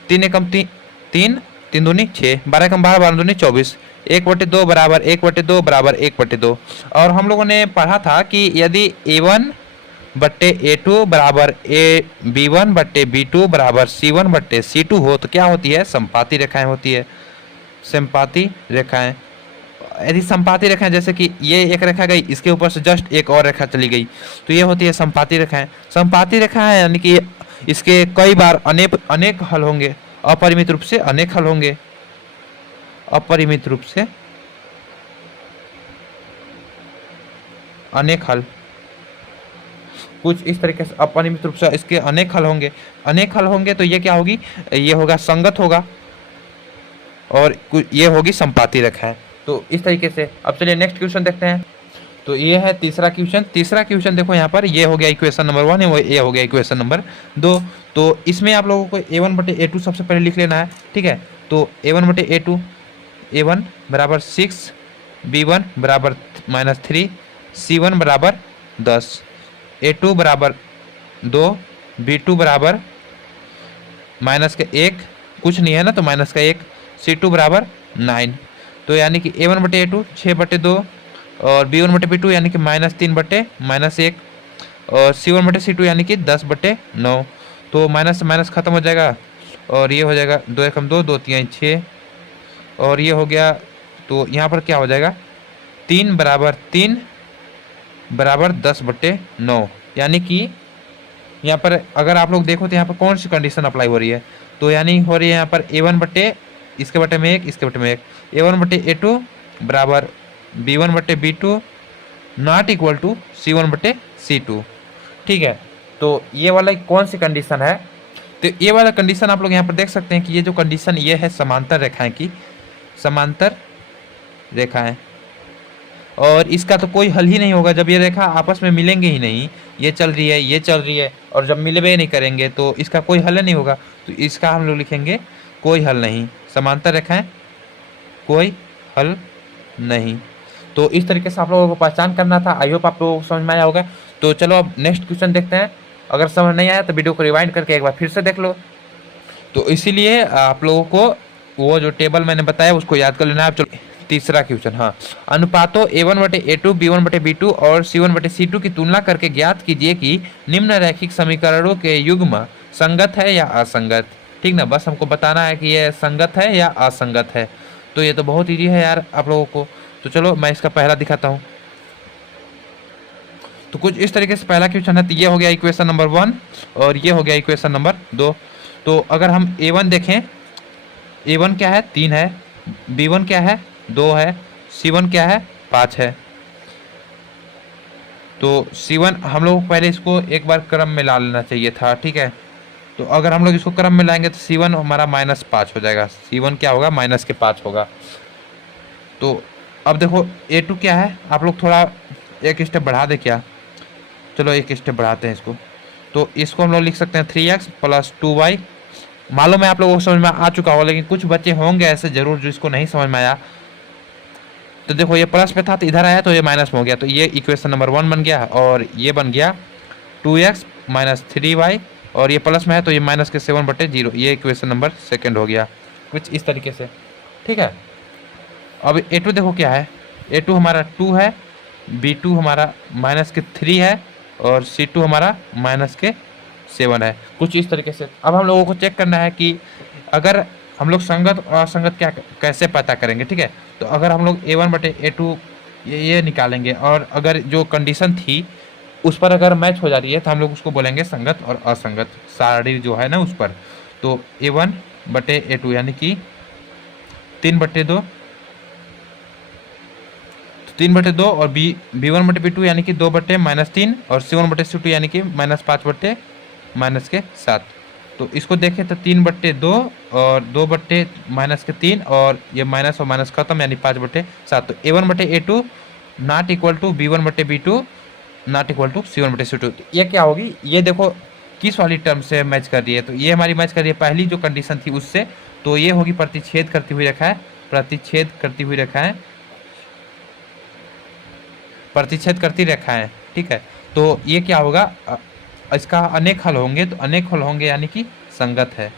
3 एकम 3, 3 दूनी 6, 12 एकम 12, 12 दूनी 24, 1/2 बराबर 1/2 बराबर 1/2। और हम लोगों ने पढ़ा था कि यदि a1/a2 बराबर b1/b2 बराबर c1/c2 हो तो क्या होती है, समपाती रेखाएं होती है, समपाती रेखाएं। यदि समपाती रेखाएं, जैसे कि ये एक रेखा गई, इसके ऊपर से जस्ट एक और रेखा चली गई, तो ये होती है समपाती रेखाएं। समपाती रेखाएं यानी कि इसके कई बार अनेक हल होंगे, अपरिमित रूप से अनेक हल होंगे, अपरिमित रूप से अनेक हल, कुछ इस तरीके से अपरिमित रूप से इसके अनेक हल होंगे। अनेक हल होंगे तो ये क्या होगी, ये होगा संगत होगा और ये होगी समपाती रेखा है। तो इस तरीके से अब चलिए नेक्स्ट क्वेश्चन देखते हैं। तो ये है तीसरा क्वेश्चन। तीसरा क्वेश्चन देखो यहाँ पर, ये हो गया इक्वेशन नंबर 1 है, वो ये हो गया इक्वेशन नंबर 2। तो इसमें आप लोगों को a1/a2 सबसे पहले लिख लेना है, ठीक है। तो a1/a2, a1 बराबर 6, b1 बराबर -3, c1 बराबर 10, a2 बराबर 2, b2 बराबर -1, कुछ नहीं है ना तो -1, c2 बराबर 9। तो यानी कि a1/a2 6/2 और b1/b2 यानी कि -3/-1 और c1/c2 यानी कि 10/9। तो माइनस से माइनस खत्म हो जाएगा और ये हो जाएगा 2 एकम 2, 2 3 6 और ये हो गया। तो यहाँ पर क्या हो जाएगा 3 बराबर 10/9, यानी कि यहाँ पर अगर आप लोग देखो तो यहाँ पर कौन सी कंडीशन अप्लाई हो रही है, तो यानी हो रही है यहाँ पर a1 इसके बटे में 1, इसके बटे में 1, a1/a2 बराबर b1/b2 not equal to c1/c2, ठीक है। तो ये वाला कौन सी कंडीशन है, तो ये वाला कंडीशन आप लोग यहाँ पर देख सकते हैं कि ये जो कंडीशन ये है समांतर रेखाएं की, समांतर रेखाएं। और इसका तो कोई हल ही नहीं होगा जब ये रेखा आपस में मिलेंगे ही नहीं, ये चल रही है ये चल रही है, और जब मिलवे नहीं करेंगे तो इसका कोई हल नहीं होगा। तो इसका हम लोग लिखेंगे कोई हल नहीं, समांतर रेखाएं कोई हल नहीं। तो इस तरीके से आप लोगों को पहचान करना था। आई होप आप लोगों को समझ में आया होगा। तो चलो अब नेक्स्ट क्वेश्चन देखते हैं। अगर समझ नहीं आया तो वीडियो को रिवाइंड करके एक बार फिर से देख लो। तो इसीलिए आप लोगों को वो जो टेबल मैंने बताया उसको याद कर लेना है। चलो तीसरा क्वेश्चन, हाँ, अनुपातों A1/A2, B1/B2 और C1/C2 की तुलना करके ज्ञात कीजिए कि निम्न रैखिक समीकरणों के युग्म संगत है या असंगत। ठीक ना, बस हमको बताना है कि ये संगत है या असंगत है। तो ये तो बहुत ईजी है यार आप लोगों को। तो चलो मैं इसका पहला दिखाता हूँ। तो कुछ इस तरीके से पहला क्वेश्चन है। तो ये हो गया इक्वेशन नंबर 1 और ये हो गया इक्वेशन नंबर 2। तो अगर हम A1 देखें, A1 क्या है 3 है, B1 क्या है 2 है, C1 क्या है 5 है। तो C1 हम लोग पहले इसको एक बार क्रम में ला लेना चाहिए था। ठीक है, तो अगर हम लोग इसको क्रम में लाएंगे तो C1 हमारा -5 हो जाएगा। C1 क्या होगा -5 होगा। तो अब देखो A2 क्या है, आप लोग थोड़ा एक स्टेप बढ़ा दे क्या, चलो एक स्टेप बढ़ाते हैं इसको। तो इसको हम लोग लिख सकते हैं 3x + 2y। मालूम है आप लोगों को समझ में आ चुका होगा, लेकिन कुछ बच्चे होंगे ऐसे जरूर जो इसको नहीं समझ में आया। तो देखो ये प्लस में था तो इधर आया तो ये माइनस में हो गया। तो ये इक्वेशन नंबर 1 बन गया और ये बन गया 2x - 3y, और ये प्लस में है तो ये -7/0। ये इक्वेशन नंबर 2 हो गया कुछ इस तरीके से। ठीक है, अब A2 देखो क्या है, A2 हमारा 2 है, B2 हमारा -3 है और C2 हमारा -7 है। कुछ इस तरीके से अब हम लोगों को चेक करना है कि अगर हम लोग संगत और असंगत क्या कैसे पता करेंगे। ठीक है, तो अगर हम लोग A1/A2 ये निकालेंगे और अगर जो कंडीशन थी उस पर अगर मैच हो जा रही है तो हम लोग उसको बोलेंगे संगत और असंगत सारणी जो है ना उस पर। तो A1/A2 यानी कि 3/2, 3/2 और B1/B2 यानी कि 2/-3 और C1/C2 यानी कि -5/-7। तो इसको देखें तो 3/2 और 2/-3 और ये माइनस और माइनस खत्म यानी 5/7। तो A1/A2 not equal to B1/B2 not equal to C1/C2। तो ये क्या होगी, ये देखो किस वाली टर्म से मैच कर रही है। तो ये हमारी मैच कर रही है पहली जो कंडीशन थी उससे। तो ये होगी प्रतिच्छेद करती हुई रेखा है, प्रतिच्छेद करती हुई रेखा है, प्रतिच्छेद करती रेखा है। ठीक है, तो ये क्या होगा, इसका अनेक हल होंगे। तो अनेक हल होंगे यानी कि संगत है।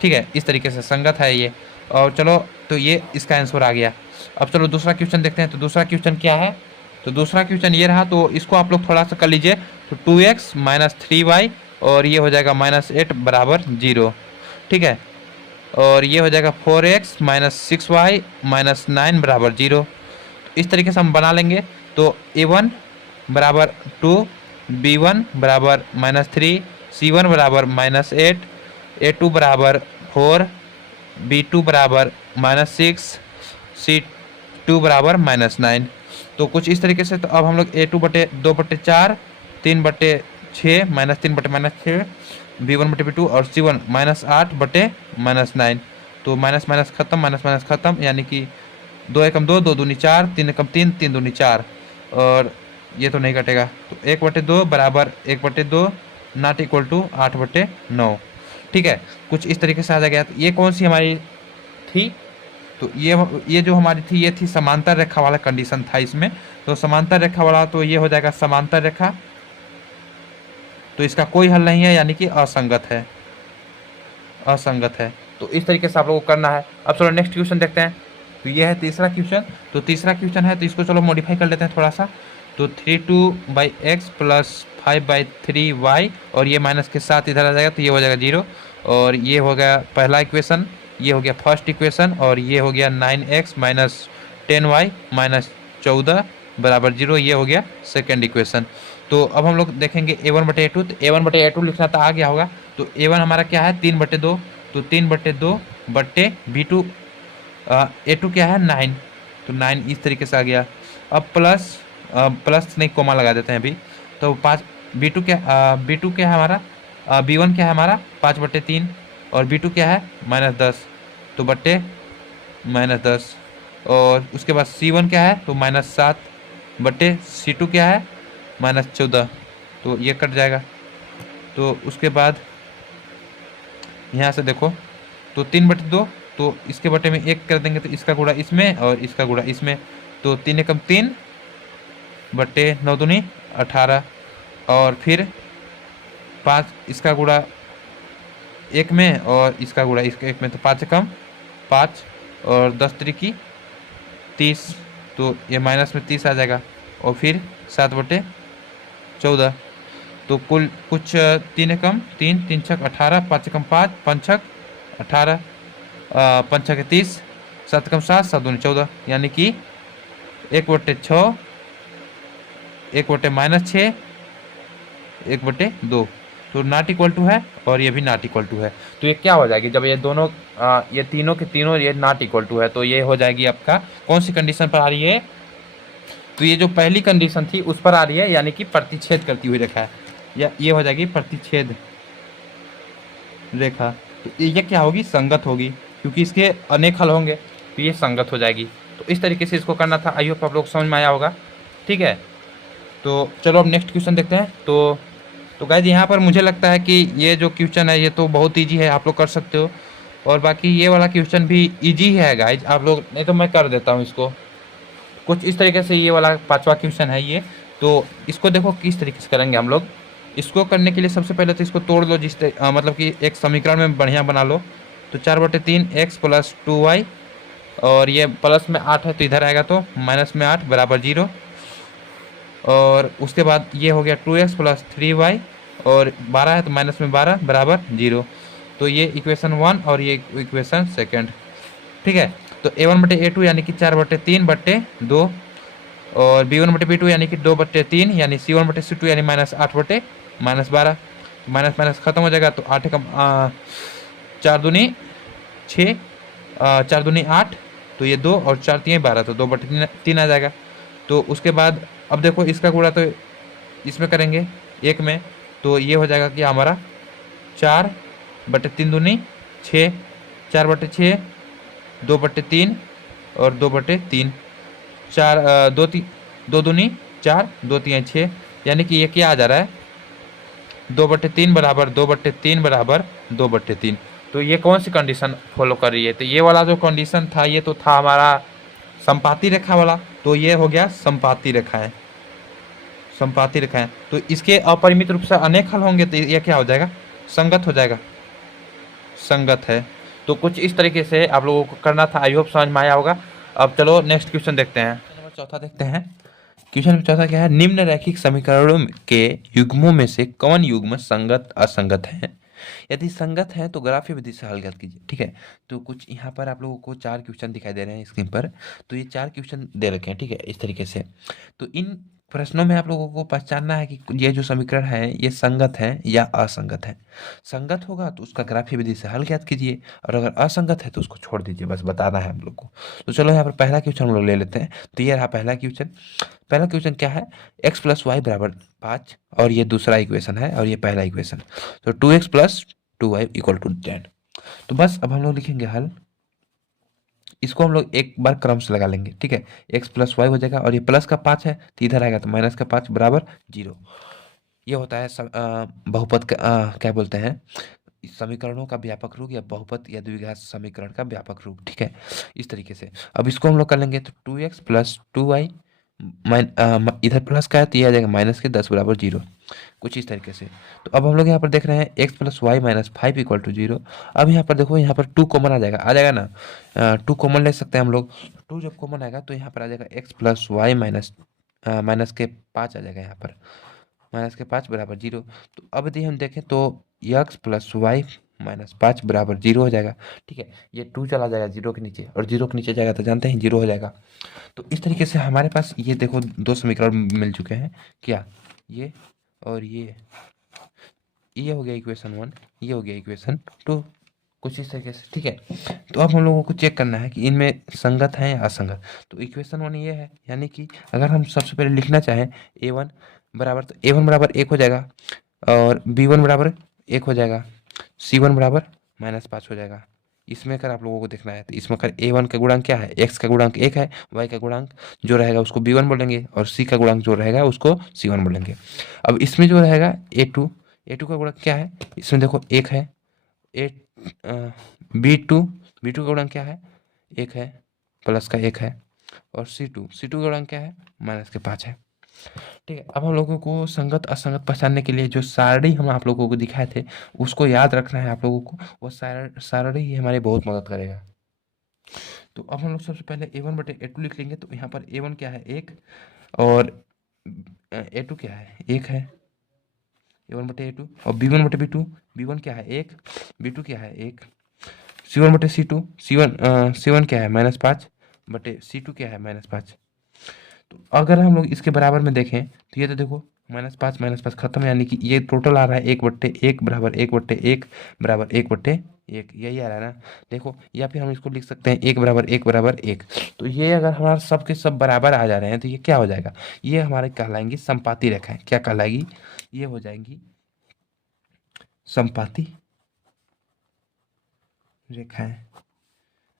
ठीक है, इस तरीके से संगत है ये। और चलो तो ये इसका आंसर आ गया। अब चलो दूसरा क्वेश्चन देखते हैं। तो दूसरा क्वेश्चन क्या है, तो दूसरा क्वेश्चन ये रहा। तो इसको आप लोग थोड़ा सा कर लीजिए। तो 2x - 3y और ये हो जाएगा -8 = 0। ठीक है, और ये हो जाएगा 4x - 6y - 9 = 0। इस तरीके से हम बना लेंगे। तो A1 = 2, B1 = -3, C1 = -8, A2 = 4, B2 = -6, C2 = -9। तो कुछ इस तरीके से। तो अब हम लोग A2/2/4, 3/6 -3/-6, B1/B2 और C1 -8/-9। तो माइनस माइनस खत्म, माइनस माइनस खत्म, यानी कि 2 एकम 2, 2 दूनी 4, 3 एकम 3, 3 दूनी 4, और ये तो नहीं कटेगा। तो 1/2 बराबर 1/2 नॉट इक्वल टू 8/9। ठीक है, कुछ इस तरीके से आ जाएगा। ये कौन सी हमारी थी, तो ये जो हमारी थी ये थी समांतर रेखा वाला कंडीशन था इसमें। तो समांतर रेखा वाला तो ये हो जाएगा समांतर रेखा, तो इसका कोई हल नहीं है यानी कि असंगत है, असंगत है। तो इस तरीके से आप लोगों को करना है। अब चलो नेक्स्ट क्वेश्चन देखते हैं। तो ये है तीसरा क्वेश्चन। तो तीसरा क्वेश्चन है तो इसको चलो मॉडिफाई कर लेते हैं थोड़ा सा। तो 32/x + 5/3y और ये माइनस के साथ इधर आ जाएगा तो ये हो जाएगा 0। और ये हो गया पहला इक्वेशन, ये हो गया फर्स्ट इक्वेशन, और ये हो गया 9x - 10y - 14 = 0। ये हो गया सेकेंड इक्वेशन। तो अब हम लोग देखेंगे A1/A2। तो A1/A2 लिखना तो आ गया होगा। तो A1 हमारा क्या है 3/2, तो 3/2/B2, A2 क्या है 9, तो 9 इस तरीके से आ गया। अब प्लस नहीं कोमा लगा देते हैं अभी। तो 5, B2 क्या है हमारा, B1 क्या है हमारा 5/3 और B2 क्या है -10, तो बट्टे -10। और उसके बाद C1 क्या है तो -7 बटे C2 क्या है -14, तो ये कट जाएगा। तो उसके बाद यहाँ से देखो तो 3/2, तो इसके बटे में 1 कर देंगे तो इसका गुणा इसमें और इसका गुणा इसमें, तो 3 एकम 3 बटे 9 दूनी 18, और फिर 5 इसका गुणा एक में और इसका गुणा इसका एक में, तो 5 एकम 5 और 10 त्रिकी 30, तो ये माइनस में 30 आ जाएगा, और फिर 7/14, तो कुल कुछ 3 एकम 3 3 छक 18, 5 एकम 5 5 छक 18, 5 छक 30, 7 एकम 7 7 दूनी 14, यानी कि 1/6 1/-6 1/2, तो नॉट इक्वल टू है और ये भी नॉट इक्वल टू है। तो ये क्या हो जाएगी जब ये दोनों ये तीनों के तीनों ये नॉट इक्वल टू है, तो ये हो जाएगी आपका कौन सी कंडीशन पर आ रही है, तो ये जो पहली कंडीशन थी उस पर आ रही है, यानी कि प्रतिच्छेद करती हुई रेखा है, या ये हो जाएगी प्रतिच्छेद रेखा। तो ये क्या होगी संगत होगी, क्योंकि इसके अनेक हल होंगे तो ये संगत हो जाएगी। तो इस तरीके से इसको करना था। आई होप आप लोग समझ में आया होगा। ठीक है, तो चलो अब नेक्स्ट क्वेश्चन देखते हैं। तो गाइज यहाँ पर मुझे लगता है कि ये जो क्वेश्चन है ये तो बहुत ईजी है, आप लोग कर सकते हो, और बाकी ये वाला क्वेश्चन भी ईजी है गाइज, आप लोग नहीं तो मैं कर देता हूँ इसको कुछ इस तरीके से। ये वाला 5वां क्वेश्चन है ये, तो इसको देखो किस तरीके से करेंगे हम लोग। इसको करने के लिए सबसे पहले तो इसको तोड़ लो, मतलब कि एक समीकरण में बढ़िया बना लो। तो 4/3 x + 2y, और ये प्लस में 8 है तो इधर आएगा, तो माइनस में 8 बराबर 0, और उसके बाद ये हो गया 2x + 3y, और 12 है तो माइनस में 12 बराबर 0। तो ये इक्वेशन 1 और ये इक्वेशन सेकंड। ठीक है, तो A1/A2 यानी कि 4/3/2, और B1/B2 यानी कि 2/3, यानी C1/C2 यानी -8/-12, माइनस माइनस खत्म हो जाएगा, तो 8 कम 4 दूनी 6, 4 दूनी 8, तो ये 2 और 4 3 12, तो 2/3 आ जाएगा। तो उसके बाद अब देखो इसका गुणा तो इसमें करेंगे एक में, तो ये हो जाएगा कि हमारा 4/3 दूनी 6, 4/6, 2/3 और 2/3, 4 2 दूनी 4, 2 3 6, यानी कि ये क्या आ जा रहा है 2/3 बराबर 2/3 बराबर 2/3। तो ये कौन सी कंडीशन फॉलो कर रही है, तो ये वाला जो कंडीशन था ये तो था हमारा संपाती रेखा वाला, तो ये हो गया संपाती रेखाएं, संपाती रेखाएं। तो इसके अपरिमित रूप से अनेक हल होंगे, तो ये क्या हो जाएगा संगत हो जाएगा, संगत है। तो कुछ इस तरीके से आप लोगों को करना था। आई होप समझ में आया होगा। अब चलो नेक्स्ट क्वेश्चन देखते हैं। नंबर चौथा देखते हैं। क्वेश्चन नंबर चौथा क्या है, निम्न रैखिक समीकरणों के युग्मों में से कौन युग्म संगत असंगत है, यदि संगत है तो ग्राफीय विधि से हल ज्ञात कीजिए। ठीक है, तो कुछ यहाँ पर आप लोगों को 4 क्वेश्चन दिखाई दे रहे हैं स्क्रीन पर, तो ये 4 क्वेश्चन दे रखे हैं। ठीक है, इस तरीके से तो इन प्रश्नों में आप लोगों को पहचानना है कि ये जो समीकरण है ये संगत है या असंगत है। संगत होगा तो उसका ग्राफीय विधि से हल ज्ञात कीजिए, और अगर असंगत है तो उसको छोड़ दीजिए, बस बताना है हम लोग को। तो चलो यहाँ पर पहला क्वेश्चन हम लोग ले लेते हैं। तो ये रहा पहला क्वेश्चन। पहला क्वेश्चन क्या है, x + y = 5, और ये दूसरा इक्वेशन है और ये पहला इक्वेशन। तो 2x + 2y = 10। तो बस अब हम लोग लिखेंगे हल। इसको हम लोग एक बार क्रम से लगा लेंगे। ठीक है, x + y हो जाएगा, और ये प्लस का 5 है तो इधर आएगा, तो माइनस का 5 बराबर 0। ये होता है बहुपद का क्या बोलते हैं, समीकरणों का व्यापक रूप, या बहुपद या द्विघात समीकरण का व्यापक रूप। ठीक है, इस तरीके से अब इसको हम लोग कर लेंगे। तो 2x + 2y, इधर प्लस का है तो ये आ जाएगा माइनस के 10 बराबर 0, कुछ इस तरीके से। तो अब हम लोग यहाँ पर देख रहे हैं x + y - 5 = 0। अब यहाँ पर देखो, यहाँ पर 2 कॉमन आ जाएगा ना, 2 कॉमन ले सकते हैं हम लोग। 2 जब कॉमन आएगा तो यहाँ पर आ जाएगा x + y माइनस के 5 आ जाएगा, यहाँ पर माइनस के 5 बराबर 0। तो अब यदि हम देखें तो x + y - 5 बराबर 0 हो जाएगा। ठीक है, ये 2 चला जाएगा 0 के नीचे, और 0 के नीचे जाएगा तो जानते हैं 0 हो जाएगा। तो इस तरीके से हमारे पास ये देखो 2 समीकरण मिल चुके हैं, क्या ये और ये हो गया इक्वेशन 1, ये हो गया इक्वेशन 2, कुछ इस तरीके से। ठीक है, तो अब हम लोगों को चेक करना है कि इनमें संगत है या असंगत। तो इक्वेशन 1 ये है, यानी कि अगर हम सबसे पहले लिखना चाहें a1 बराबर, तो a1 बराबर 1 हो जाएगा, और b1 बराबर 1 हो जाएगा, c1 बराबर -5 हो जाएगा। इसमें अगर आप लोगों को देखना है तो इसमें अगर A1 का गुणांक क्या है, x का गुणांक 1 है, y का गुणांक जो रहेगा उसको B1 बोलेंगे और c का गुणांक जो रहेगा उसको C1 बोलेंगे। अब इसमें जो रहेगा A2 का गुणांक क्या है, इसमें देखो 1 है, ए B2 का गुणांक क्या है, 1 है, प्लस का 1 है, और C2 का गुणांक क्या है, माइनस के 5 है। ठीक है, अब हम लोगों को संगत असंगत पहचानने के लिए जो सारणी हम आप लोगों को दिखाए थे उसको याद रखना है आप लोगों को, वो सारणी ही हमारी बहुत मदद करेगा। तो अब हम लोग सबसे पहले A1/A2 लिख लेंगे। तो यहाँ पर A1 क्या है, 1, और A2 क्या है, 1 है, A1/A2, और B1/B2 क्या है, 1, B2 क्या है, 1, C1/C2, C1 क्या है, -5/C2 क्या है, -5। तो अगर हम लोग इसके बराबर में देखें तो ये तो देखो -5 खत्म, यानी कि ये टोटल आ रहा है 1/1 बराबर 1/1 बराबर 1/1, यही आ रहा है ना। देखो, या फिर हम इसको लिख सकते हैं 1/1 तो ये अगर हमारा सब के सब बराबर आ जा रहे हैं तो ये क्या हो जाएगा, ये हमारे कहलाएंगी संपाती रेखाएं। क्या कहलाएगी, ये हो जाएंगी संपाती रेखाएं।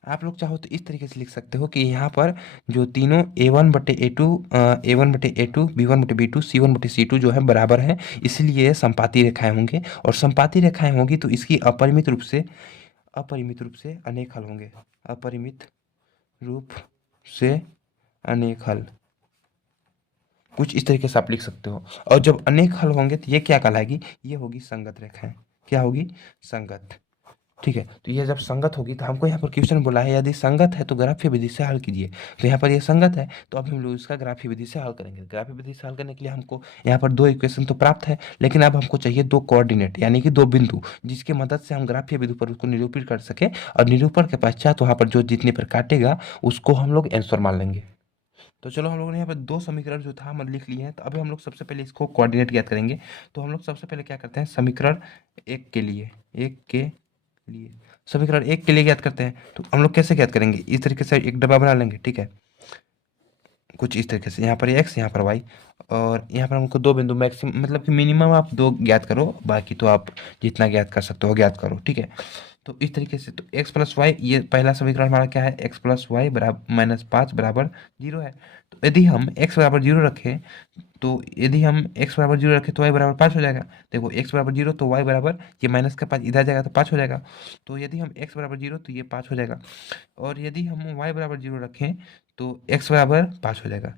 आप लोग चाहो तो इस तरीके से लिख सकते हो कि यहाँ पर जो तीनों A1/A2, B1/B2, C1/C2 जो है बराबर है, इसलिए ये संपाती रेखाएं होंगे। और संपाती रेखाएं होंगी तो इसकी अपरिमित रूप से अनेक हल होंगे, अपरिमित रूप से अनेक हल, कुछ इस तरीके से आप लिख सकते हो। और जब अनेक हल होंगे तो ये क्या कहलाएगी, ये होगी संगत रेखाएं। क्या होगी, संगत। ठीक है, तो ये जब संगत होगी तो हमको यहाँ पर क्वेश्चन बोला है यदि संगत है तो ग्राफीय विधि से हल कीजिए। तो यहाँ पर ये संगत है तो अब हम लोग इसका ग्राफीय विधि से हल करेंगे। ग्राफीय विधि से हल करने के लिए हमको यहाँ पर दो इक्वेशन तो प्राप्त है, लेकिन अब हमको चाहिए दो कोऑर्डिनेट, यानी कि दो बिंदु, जिसकी मदद से हम ग्राफीय विधि पर उसको निरूपित कर सके। और निरूपण के पश्चात वहाँ पर जो जितने पर काटेगा उसको हम लोग आंसर मान लेंगे। तो चलो, हम लोगों ने यहाँ पर दो समीकरण जो था हम लिख लिए हैं। तो अभी हम लोग सबसे पहले इसको कोऑर्डिनेट ज्ञात करेंगे। तो हम लोग सबसे पहले क्या करते हैं, समीकरण एक के लिए ज्ञात करते हैं। तो हम लोग कैसे ज्ञात करेंगे, इस तरीके से एक डब्बा बना लेंगे। ठीक है, कुछ इस तरीके से, यहाँ पर x, यहाँ पर y, और यहाँ पर हमको दो बिंदु मैक्सिमम, मतलब कि मिनिमम आप दो ज्ञात करो, बाकी तो आप जितना ज्ञात कर सकते हो ज्ञात करो। ठीक है, तो इस तरीके से, तो x प्लस वाई, ये पहला समीकरण हमारा क्या है, x प्लस वाई बराबर -5 बराबर 0 है। तो यदि हम x बराबर 0 रखें, तो यदि हम x बराबर 0 रखें तो y बराबर 5 हो जाएगा। देखो, x बराबर 0 तो y बराबर, ये माइनस का 5 इधर जाएगा तो 5 हो जाएगा। तो यदि हम x बराबर 0 तो ये 5 हो जाएगा। और यदि हम y बराबर 0 रखें तो x बराबर 5 हो जाएगा,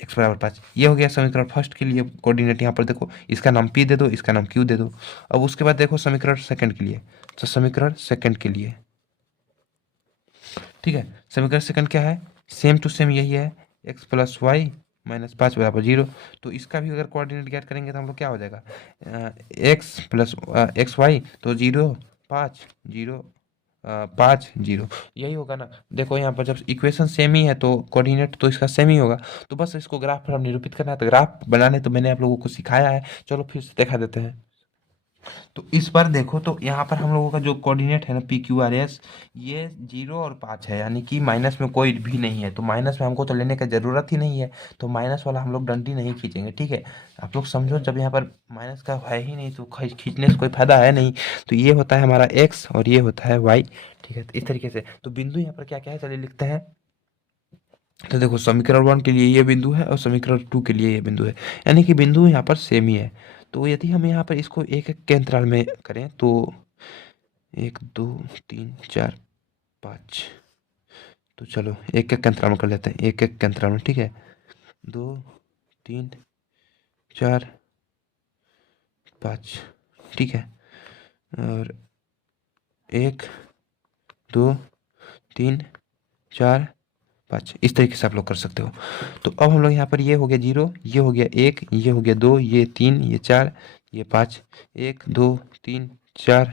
x बराबर 5। ये हो गया समीकरण फर्स्ट के लिए कोऑर्डिनेट। यहाँ पर देखो, इसका नाम p दे दो, इसका नाम q दे दो। अब उसके बाद देखो समीकरण सेकंड के लिए, तो समीकरण सेकंड के लिए, ठीक है, समीकरण सेकंड क्या है, सेम टू सेम यही है, x प्लस वाई -5 बराबर 0। तो इसका भी अगर कोऑर्डिनेट ज्ञात करेंगे तो हम लोग क्या हो जाएगा, x प्लस एक्स वाई, तो 0 5 0 5 0, यही होगा ना। देखो, यहाँ पर जब इक्वेशन सेम ही है तो कोऑर्डिनेट तो इसका सेम ही होगा। तो बस इसको ग्राफ पर हम निरूपित करना है। तो ग्राफ बनाने तो मैंने आप लोगों को सिखाया है, चलो फिर से दिखा देते हैं। तो इस बार देखो, तो यहाँ पर हम लोगों का जो कोऑर्डिनेट है ना, PQRS, ये 0 और 5 है, यानी कि माइनस में कोई भी नहीं है। तो माइनस में हमको तो लेने का ज़रूरत ही नहीं है, तो माइनस वाला हम लोग डंडी नहीं खींचेंगे। ठीक है, आप लोग समझो, जब यहाँ पर माइनस का है ही नहीं तो खींचने से कोई फायदा है नहीं। तो ये होता है हमारा x और ये होता है y। ठीक है, तो इस तरीके से तो बिंदु यहाँ पर क्या क्या है, चलिए लिखते हैं। तो देखो, समीकरण 1 के लिए ये बिंदु है और समीकरण 2 के लिए ये बिंदु है, यानी कि बिंदु यहाँ पर सेम ही है। तो यदि हम यहाँ पर इसको एक एक के अंतराल में करें तो 1 2 3 4 5, तो चलो एक एक के अंतराल में कर लेते हैं, एक एक के अंतराल में। ठीक है, 2 3 4 5, ठीक है, और 1 2 3 4 5, इस तरीके से आप लोग कर सकते हो। तो अब हम लोग यहाँ पर, ये हो गया 0, ये हो गया 1, ये हो गया 2, ये 3, ये 4, ये 5, 1 2 3 4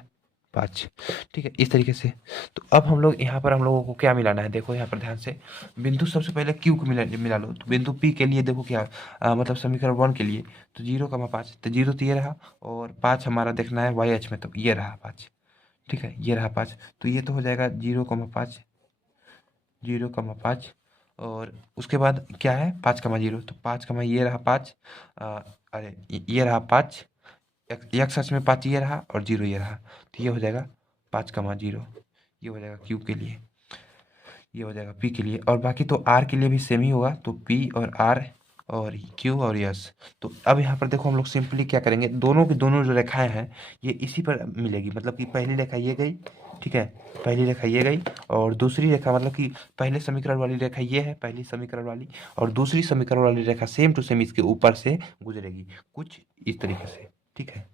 5, ठीक है, इस तरीके से। तो अब हम लोग यहाँ पर हम लोगों को क्या मिलाना है, देखो यहाँ पर ध्यान से, बिंदु सबसे पहले Q को मिला लो। तो बिंदु P के लिए देखो क्या, मतलब समीकरण 1 के लिए, तो 0,5, तो 0 तो ये रहा, और 5 हमारा देखना है YH में, तो ये रहा 5। ठीक है, ये रहा 5, तो ये तो हो जाएगा 0,5, 0,5, और उसके बाद क्या है 5,0, तो 5, ये रहा 5, अरे ये रहा 5, x अक्ष में 5 ये रहा और 0 ये रहा, तो ये हो जाएगा 5,0। ये हो जाएगा क्यू के लिए, ये हो जाएगा पी के लिए, और बाकी तो आर के लिए भी सेम ही होगा। तो पी और आर और क्यू और यस। तो अब यहाँ पर देखो हम लोग सिंपली क्या करेंगे, दोनों की दोनों जो रेखाएं हैं ये इसी पर मिलेगी। मतलब कि पहली रेखा ये गई, ठीक है, पहली रेखा ये गई, और दूसरी रेखा मतलब कि पहले समीकरण वाली रेखा ये है, पहली समीकरण वाली, और दूसरी समीकरण वाली रेखा सेम टू सेम इसके ऊपर से गुजरेगी, कुछ इस तरीके से, ठीक है,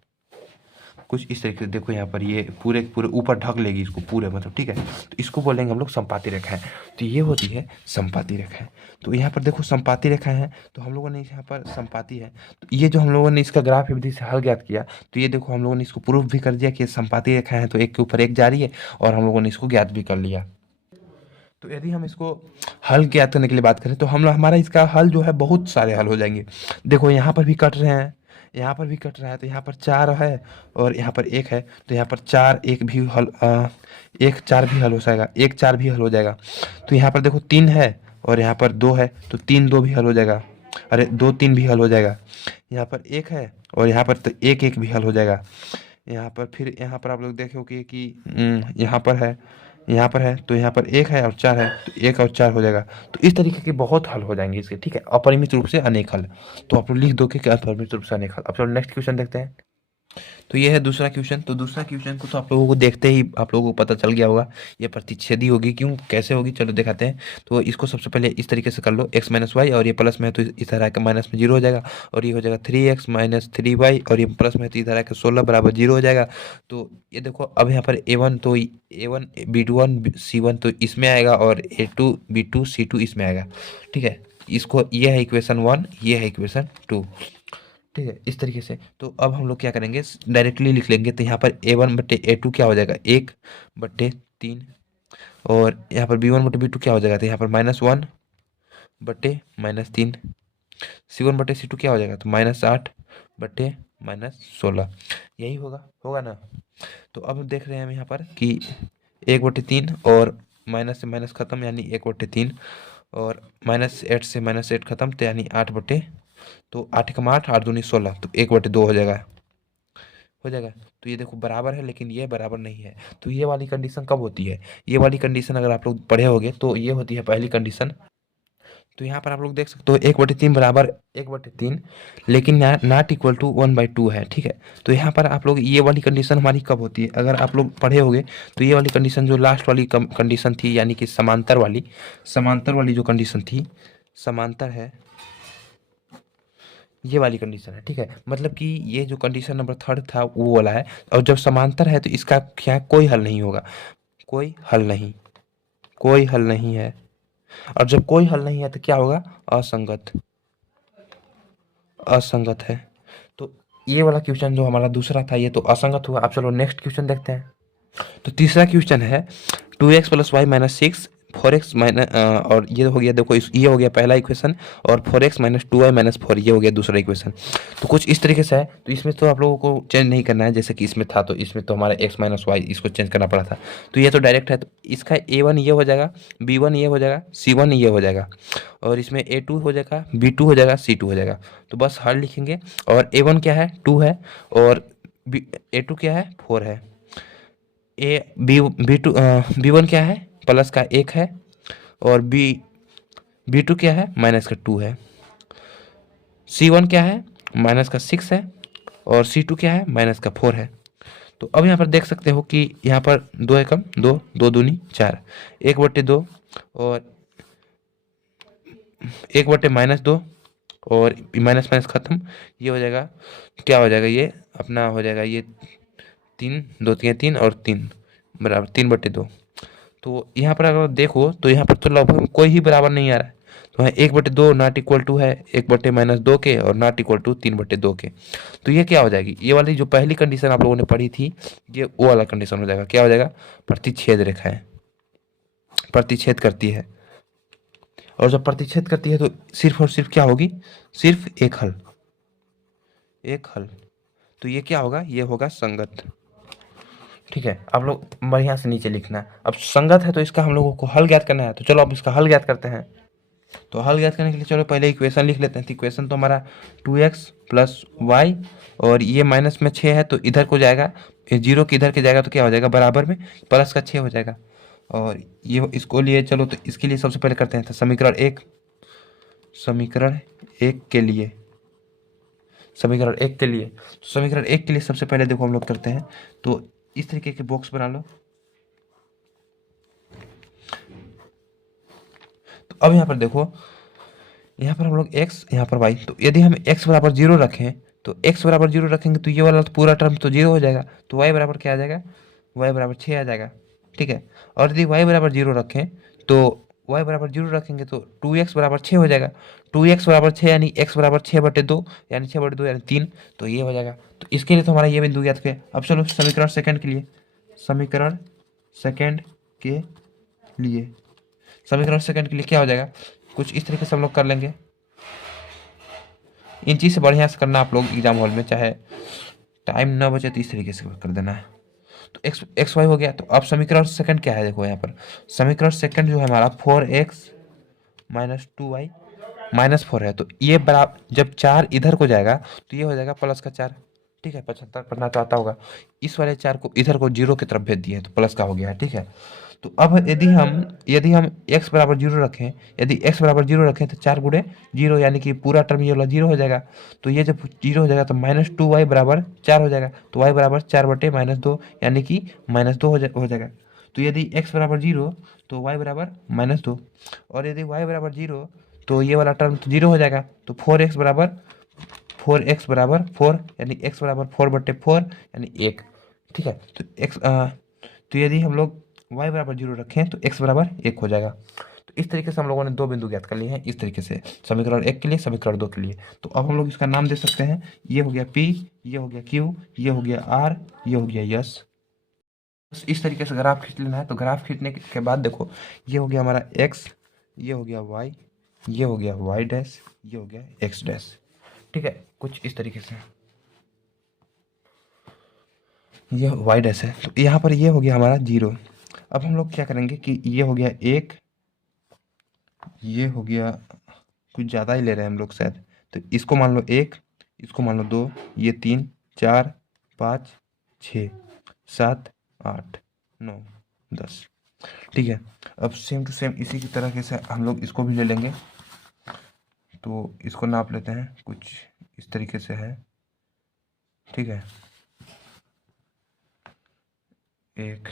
कुछ इस तरीके से। देखो यहाँ पर ये पूरे पूरे ऊपर ढक लेगी इसको पूरे, मतलब ठीक है। तो इसको बोलेंगे हम लोग संपाती रेखाएं। तो ये होती है संपाती रेखाएं। तो यहाँ पर देखो संपाती रेखाएं हैं, तो हम लोगों ने यहाँ पर संपाती है, तो ये जो हम लोगों ने इसका ग्राफ विधि से हल ज्ञात किया, तो ये देखो हम लोगों ने इसको प्रूफ भी कर दिया कि संपाती रेखाएं हैं, तो एक के ऊपर एक जा रही है, और हम लोगों ने इसको ज्ञात भी कर लिया। तो यदि हम इसको हल ज्ञात करने के लिए बात करें, तो हम हमारा इसका हल जो है बहुत सारे हल हो जाएंगे। देखो यहाँ पर भी कट रहे हैं, यहाँ पर भी कट रहा है, तो यहाँ पर 4 है और यहाँ पर 1 है, तो यहाँ पर 4 1 भी हल 1 4 भी हल हो जाएगा, 1 4 भी हल हो जाएगा। तो यहाँ पर देखो 3 है और यहाँ पर 2 है, तो 3 2 भी हल हो जाएगा, अरे 2 3 भी हल हो जाएगा। यहाँ पर 1 है और यहाँ पर तो 1 1 भी हल हो जाएगा। यहाँ पर फिर यहाँ पर आप लोग देखोगे कि यहाँ पर है, यहाँ पर है, तो यहाँ पर 1 है और 4 है, तो 1 और 4 हो जाएगा। तो इस तरीके के बहुत हल हो जाएंगे इसके, ठीक है, अपरिमित रूप से अनेक हल। तो आप लोग लिख दो कि अपरिमित रूप से अनेक हल। अब चलो नेक्स्ट क्वेश्चन देखते हैं। तो ये है दूसरा क्वेश्चन। तो दूसरा क्वेश्चन को तो आप लोगों को देखते ही आप लोगों को पता चल गया होगा, ये प्रतिच्छेदी होगी। क्यों, कैसे होगी, चलो दिखाते हैं। तो इसको सबसे पहले इस तरीके से कर लो, x माइनस वाई, और ये प्लस में है तो इस तरह का माइनस में 0 हो जाएगा, और ये हो जाएगा 3x माइनस 3y, और ये प्लस में है तो इधर आकर 16 बराबर 0 हो जाएगा। तो ये देखो अब यहाँ पर a1 तो a1 b1 c1 तो इसमें आएगा, और a2 b2 c2 इसमें आएगा, ठीक है। इसको ये है इक्वेशन 1, ये है इक्वेशन 2, ठीक है, इस तरीके से। तो अब हम लोग क्या करेंगे, डायरेक्टली लिख लेंगे। तो यहाँ पर a1/a2 क्या हो जाएगा, 1/3, और यहाँ पर b1/b2 क्या हो जाएगा, तो यहाँ पर -1/-3, c1/c2 क्या हो जाएगा, तो -8/-16, यही होगा, होगा ना। तो अब देख रहे हैं हम यहाँ पर कि 1/3 और माइनस से माइनस खत्म, यानी 1/3, और -8 से -8 खत्म, तो यानी 8/, तो 8 का 8 8 दूनी 16, तो 1/2 हो जाएगा, हो जाएगा। तो ये देखो बराबर है, लेकिन ये बराबर नहीं है। तो ये वाली कंडीशन कब होती है, ये वाली कंडीशन अगर आप लोग पढ़े होगे तो ये होती है पहली कंडीशन। तो यहाँ पर आप लोग देख सकते हो 1/3 बराबर 1/3, लेकिन नॉट इक्वल टू 1/2 है, ठीक है। तो यहाँ पर आप लोग ये वाली कंडीशन हमारी कब होती है, अगर आप लोग पढ़े होगे तो ये वाली कंडीशन जो लास्ट वाली कंडीशन थी, यानी कि समांतर वाली जो कंडीशन थी, समांतर है, ये वाली कंडीशन है, ठीक है। मतलब कि ये जो कंडीशन नंबर 3 था वो वाला है, और जब समांतर है तो इसका क्या कोई हल नहीं होगा, कोई हल नहीं, कोई हल नहीं है। और जब कोई हल नहीं है तो क्या होगा, असंगत, असंगत है। तो ये वाला क्वेश्चन जो हमारा दूसरा था ये तो असंगत हुआ। अब चलो नेक्स्ट क्वेश्चन देखते हैं। तो तीसरा क्वेश्चन है 2x + y - 6 4x माइनस, और ये हो गया, देखो ये हो गया पहला इक्वेशन, और 4x - 2y - 4 ये हो गया दूसरा इक्वेशन। तो कुछ इस तरीके से है। तो इसमें तो आप लोगों को चेंज नहीं करना है, जैसे कि इसमें था, तो इसमें तो हमारा x - y इसको चेंज करना पड़ा था। तो ये तो डायरेक्ट है, तो इसका a1 ये हो जाएगा, b1 ये हो जाएगा, c1 ये हो जाएगा, और इसमें a2 हो जाएगा, b2 हो जाएगा, c2 हो जाएगा। तो बस हल लिखेंगे, और a1 क्या है, 2 है, और a2 क्या है, 4 है, b1 क्या है, प्लस का 1 है, और b2 क्या है, माइनस का 2 है, c1 क्या है, माइनस का 6 है, और c2 क्या है, माइनस का 4 है। तो अब यहाँ पर देख सकते हो कि यहाँ पर 2 है कम, 2 2 दूनी 4, 1/2, और 1/-2, और माइनस माइनस खत्म, ये हो जाएगा, क्या हो जाएगा, ये अपना हो जाएगा, ये 3 2 3 3 और 3 बराबर 3/2। तो यहाँ पर अगर देखो तो यहाँ पर तो लगभग कोई ही बराबर नहीं आ रहा है। तो है 1/2 नॉट इक्वल टू है 1/-2 के, और नॉट इक्वल टू 3/2 के। तो ये क्या हो जाएगी, ये वाली जो पहली कंडीशन आप लोगों ने पढ़ी थी, ये वो वाला कंडीशन हो जाएगा। क्या हो जाएगा, प्रतिच्छेद रेखा है, प्रतिच्छेद करती है, और जब प्रतिच्छेद करती है तो सिर्फ और सिर्फ क्या होगी, सिर्फ एक हल, एक हल। तो ये क्या होगा, ये होगा संगत, ठीक है। आप लोग बढ़िया से नीचे लिखना है। अब संगत है तो इसका हम लोगों को हल ज्ञात करना है। तो चलो अब इसका हल ज्ञात करते हैं। तो हल ज्ञात करने के लिए चलो पहले इक्वेशन लिख लेते हैं। तो इक्वेशन तो हमारा 2x + y, और ये माइनस में 6 है तो इधर को जाएगा, 0 के इधर के जाएगा तो क्या हो जाएगा, बराबर में प्लस का 6 हो जाएगा। और ये इसको लिए चलो, तो इसके लिए सबसे पहले करते हैं तो समीकरण एक के लिए सबसे पहले देखो हम लोग करते हैं, तो इस तरीके के बॉक्स बना लो। तो अब यहाँ पर देखो, यहाँ पर हम लोग x, यहाँ पर y, तो यदि हम x बराबर 0 रखें, तो x बराबर 0 रखेंगे तो ये वाला तो पूरा टर्म तो 0 हो जाएगा, तो y बराबर क्या आ जाएगा, y बराबर 6 आ जाएगा। ठीक है। और यदि y बराबर 0 रखें, तो y बराबर 0 रखेंगे तो 2x बराबर 6 हो जाएगा। 2x बराबर 6 यानी x बराबर 6/2, यानी 6/2 यानी 3, तो ये हो जाएगा। तो इसके लिए तो हमारा ये बिंदु याद किया। अब चलो समीकरण सेकंड के लिए, समीकरण सेकंड के लिए समीकरण सेकंड के लिए क्या हो जाएगा, कुछ इस तरीके से हम लोग कर लेंगे। इन चीज़ से बढ़िया से करना आप लोग एग्जाम हॉल में, चाहे टाइम ना बचे तो इस तरीके से कर देना है। तो एक्स वाई हो गया। तो अब समीकरण सेकंड क्या है, देखो यहाँ पर समीकरण सेकंड जो है हमारा 4x माइनस 2y माइनस 4 है। तो ये बराबर, जब 4 इधर को जाएगा तो ये हो जाएगा +4। ठीक है, 75 पढ़ना तो आता होगा। इस वाले 4 को इधर को 0 की तरफ भेज दिए तो प्लस का हो गया है। ठीक है। तो अब यदि हम x बराबर 0 रखें, यदि x बराबर 0 रखें तो 4 गुणे 0 यानी कि पूरा टर्म ये वाला 0 हो जाएगा। तो ये जब 0 हो जाएगा तो -2y बराबर 4 हो जाएगा। तो y बराबर 4/-2 यानी कि -2 हो जाएगा। तो यदि x बराबर 0 तो y बराबर -2, और यदि y बराबर 0 तो ये वाला टर्म तो 0 हो जाएगा। तो 4x बराबर 4 यानी x बराबर 4/4 यानी 1। ठीक है। तो यदि हम लोग y बराबर 0 रखें तो x बराबर 1 हो जाएगा। तो इस तरीके से हम लोगों ने दो बिंदु ज्ञात कर लिए हैं, इस तरीके से समीकरण 1 के लिए, समीकरण 2 के लिए। तो अब हम लोग इसका नाम दे सकते हैं, ये हो गया P, ये हो गया Q, ये हो गया R, ये हो गया S। इस तरीके से ग्राफ खींच लेना है। तो ग्राफ खींचने के बाद देखो, ये हो गया हमारा x, ये हो गया y, ये हो गया y डैश, ये हो गया x डैश। ठीक है, कुछ इस तरीके से ये y डैश है। तो यहाँ पर ये हो गया हमारा 0। अब हम लोग क्या करेंगे कि ये हो गया 1, ये हो गया, कुछ ज़्यादा ही ले रहे हैं हम लोग शायद, तो इसको मान लो 1, इसको मान लो 2, ये 3, 4, 5, 6, 7, 8, 9, 10। ठीक है। अब सेम टू सेम इसी की तरह से हम लोग इसको भी ले लेंगे। तो इसको नाप लेते हैं, कुछ इस तरीके से है। ठीक है, 1,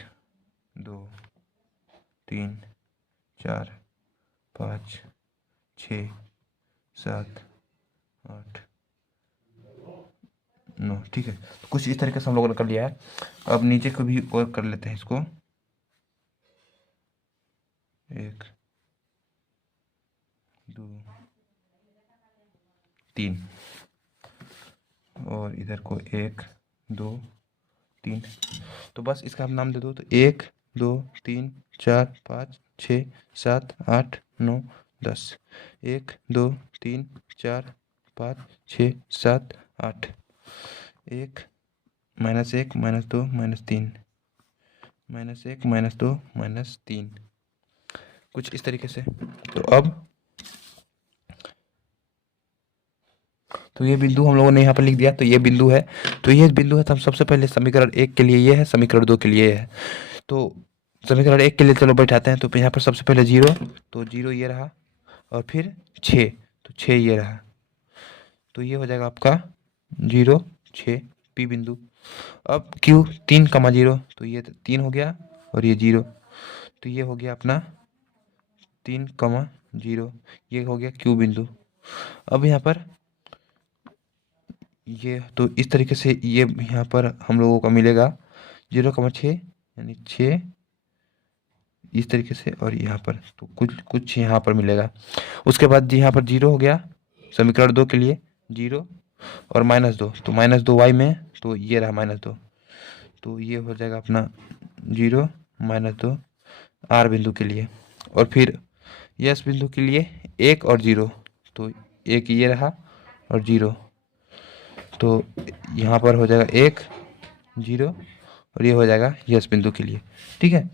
2, 3, 4, 5, 6, 7, 8, 9। ठीक है, तो कुछ इस तरीके से हम लोगों ने कर लिया है। अब नीचे को भी और कर लेते हैं इसको, 1, 2, 3, और इधर को 1, 2, 3। तो बस इसका हम नाम दे दो, तो 1, 2, 3, 4, 5, 6, 7, 8, 9, 10। 1, 2, 3, 4, 5, 6, 7, 8। 1, -1, -2, -3, -1, -2, -3, कुछ इस तरीके से। तो ये बिंदु हम लोगों ने यहाँ पर लिख दिया। तो ये बिंदु है, तो ये बिंदु है। तो हम सबसे पहले समीकरण 1 के लिए ये है, समीकरण 2 के लिए ये है। तो समीकरण 1 के लिए चलो बैठाते हैं। तो यहाँ पर सबसे पहले 0, तो 0 ये रहा, और फिर 6, तो 6 ये रहा। तो ये हो जाएगा आपका 0, 6 P बिंदु। अब Q 3,0, तो ये 3 हो गया, और ये 0, तो ये हो गया अपना 3,0, ये हो गया Q बिंदु। अब यहाँ पर ये, तो इस तरीके से ये यहाँ पर हम लोगों का मिलेगा 0,6 यानी 6 इस तरीके से, और यहाँ पर तो कुछ यहाँ पर मिलेगा। उसके बाद यहाँ पर 0 हो गया समीकरण 2 के लिए, 0 और -2, तो -2y में, तो ये रहा -2, तो ये हो जाएगा अपना 0, -2 R बिंदु के लिए। और फिर S बिंदु के लिए 1 और 0, तो 1 ये रहा और 0, तो यहाँ पर हो जाएगा 1, 0, और ये हो जाएगा यस बिंदु के लिए। ठीक है।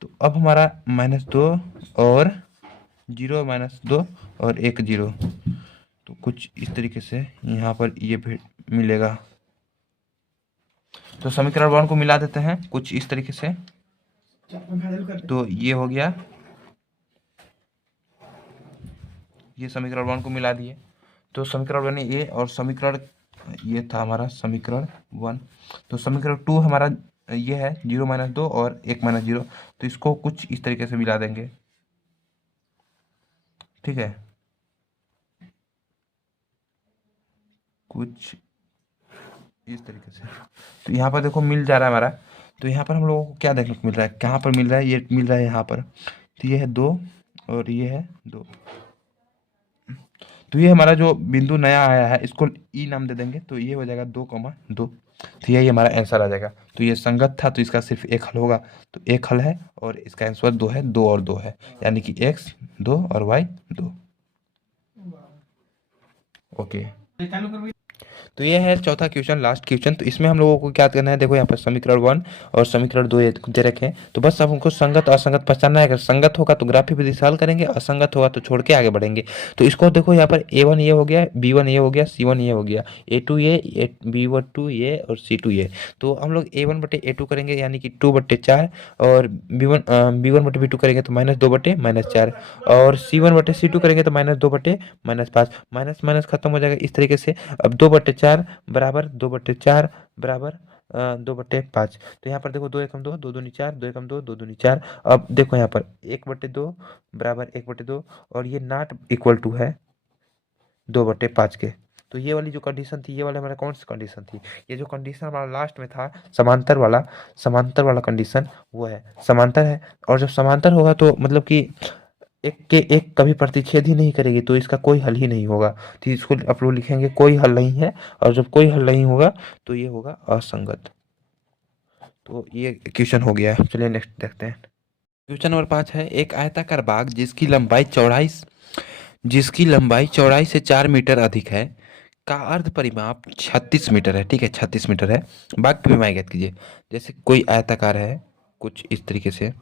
तो अब हमारा -2 और 0, -2 और 1, 0, तो कुछ इस तरीके से यहाँ पर ये भी मिलेगा। तो समीकरण 1 को मिला देते हैं कुछ इस तरीके से। तो ये हो गया, ये समीकरण 1 को मिला दिए। तो समीकरण 1 ये, और समीकरण ये था हमारा समीकरण 1। तो समीकरण 2 हमारा ये है 0 - 2 और 1 - 0। तो इसको कुछ इस तरीके से मिला देंगे, ठीक है, कुछ इस तरीके से। तो यहाँ पर देखो मिल जा रहा है हमारा। तो यहाँ पर हम लोगों को क्या देखने को मिल रहा है, कहाँ पर मिल रहा है, ये मिल रहा है यहाँ पर। तो ये है 2 और ये है 2। तो ये हमारा जो बिंदु नया आया है इसको ई नाम दे देंगे। तो ये हो जाएगा 2, 2। तो यही हमारा आंसर आ जाएगा। तो ये संगत था, तो इसका सिर्फ एक हल होगा। तो एक हल है और इसका आंसर 2 है, 2 और 2 है, यानी कि x 2 और y 2। ओके, तो ये है चौथा क्वेश्चन, लास्ट क्वेश्चन। तो इसमें हम लोगों को क्या करना है, देखो यहाँ पर समीकरण 1 और समीकरण 2 दे रखे हैं। तो बस अब हमको संगत असंगत पहचानना है। अगर संगत होगा तो ग्राफी विधि से हल करेंगे, असंगत होगा तो छोड़ के आगे बढ़ेंगे। तो इसको देखो यहाँ पर a1 ये हो गया, b1 ये हो गया, c1 ये हो गया, a2 ये, b2 ये और c2 ये। तो हम लोग a1/a2 करेंगे यानी कि 2/4, और b1/b2 करेंगे तो -2/-4, और c1/c2 करेंगे तो -2/-5। माइनस माइनस खत्म हो जाएगा इस तरीके से। अब 2/4 बराबर 2/4 बराबर 2/5। तो यहाँ पर देखो 2 एकम 2, 2 दूनी 4, 2 एकम 2, 2 दूनी 4। अब देखो यहाँ पर 1/2 बराबर 1/2, और ये नॉट इक्वल टू है 2/5 के। तो ये वाली जो कंडीशन थी, ये वाला हमारा कौन सी कंडीशन थी, ये जो कंडीशन हमारा लास्ट में था समांतर वाला कंडीशन, वो है समांतर है। और जब समांतर होगा तो मतलब कि एक के एक कभी प्रतिच्छेद ही नहीं करेगी, तो इसका कोई हल ही नहीं होगा। तो इसको आप लोग लिखेंगे कोई हल नहीं है, और जब कोई हल नहीं होगा तो ये होगा असंगत। तो ये क्वेश्चन हो गया है। चलिए नेक्स्ट देखते हैं। क्वेश्चन नंबर 5 है, एक आयताकार बाग जिसकी लंबाई चौड़ाई से 4 मीटर अधिक है का अर्ध परिमाप 36 मीटर है। ठीक है, 36 मीटर है। बाग की लंबाई ज्ञात कीजिए। जैसे कोई आयताकार है कुछ इस तरीके से,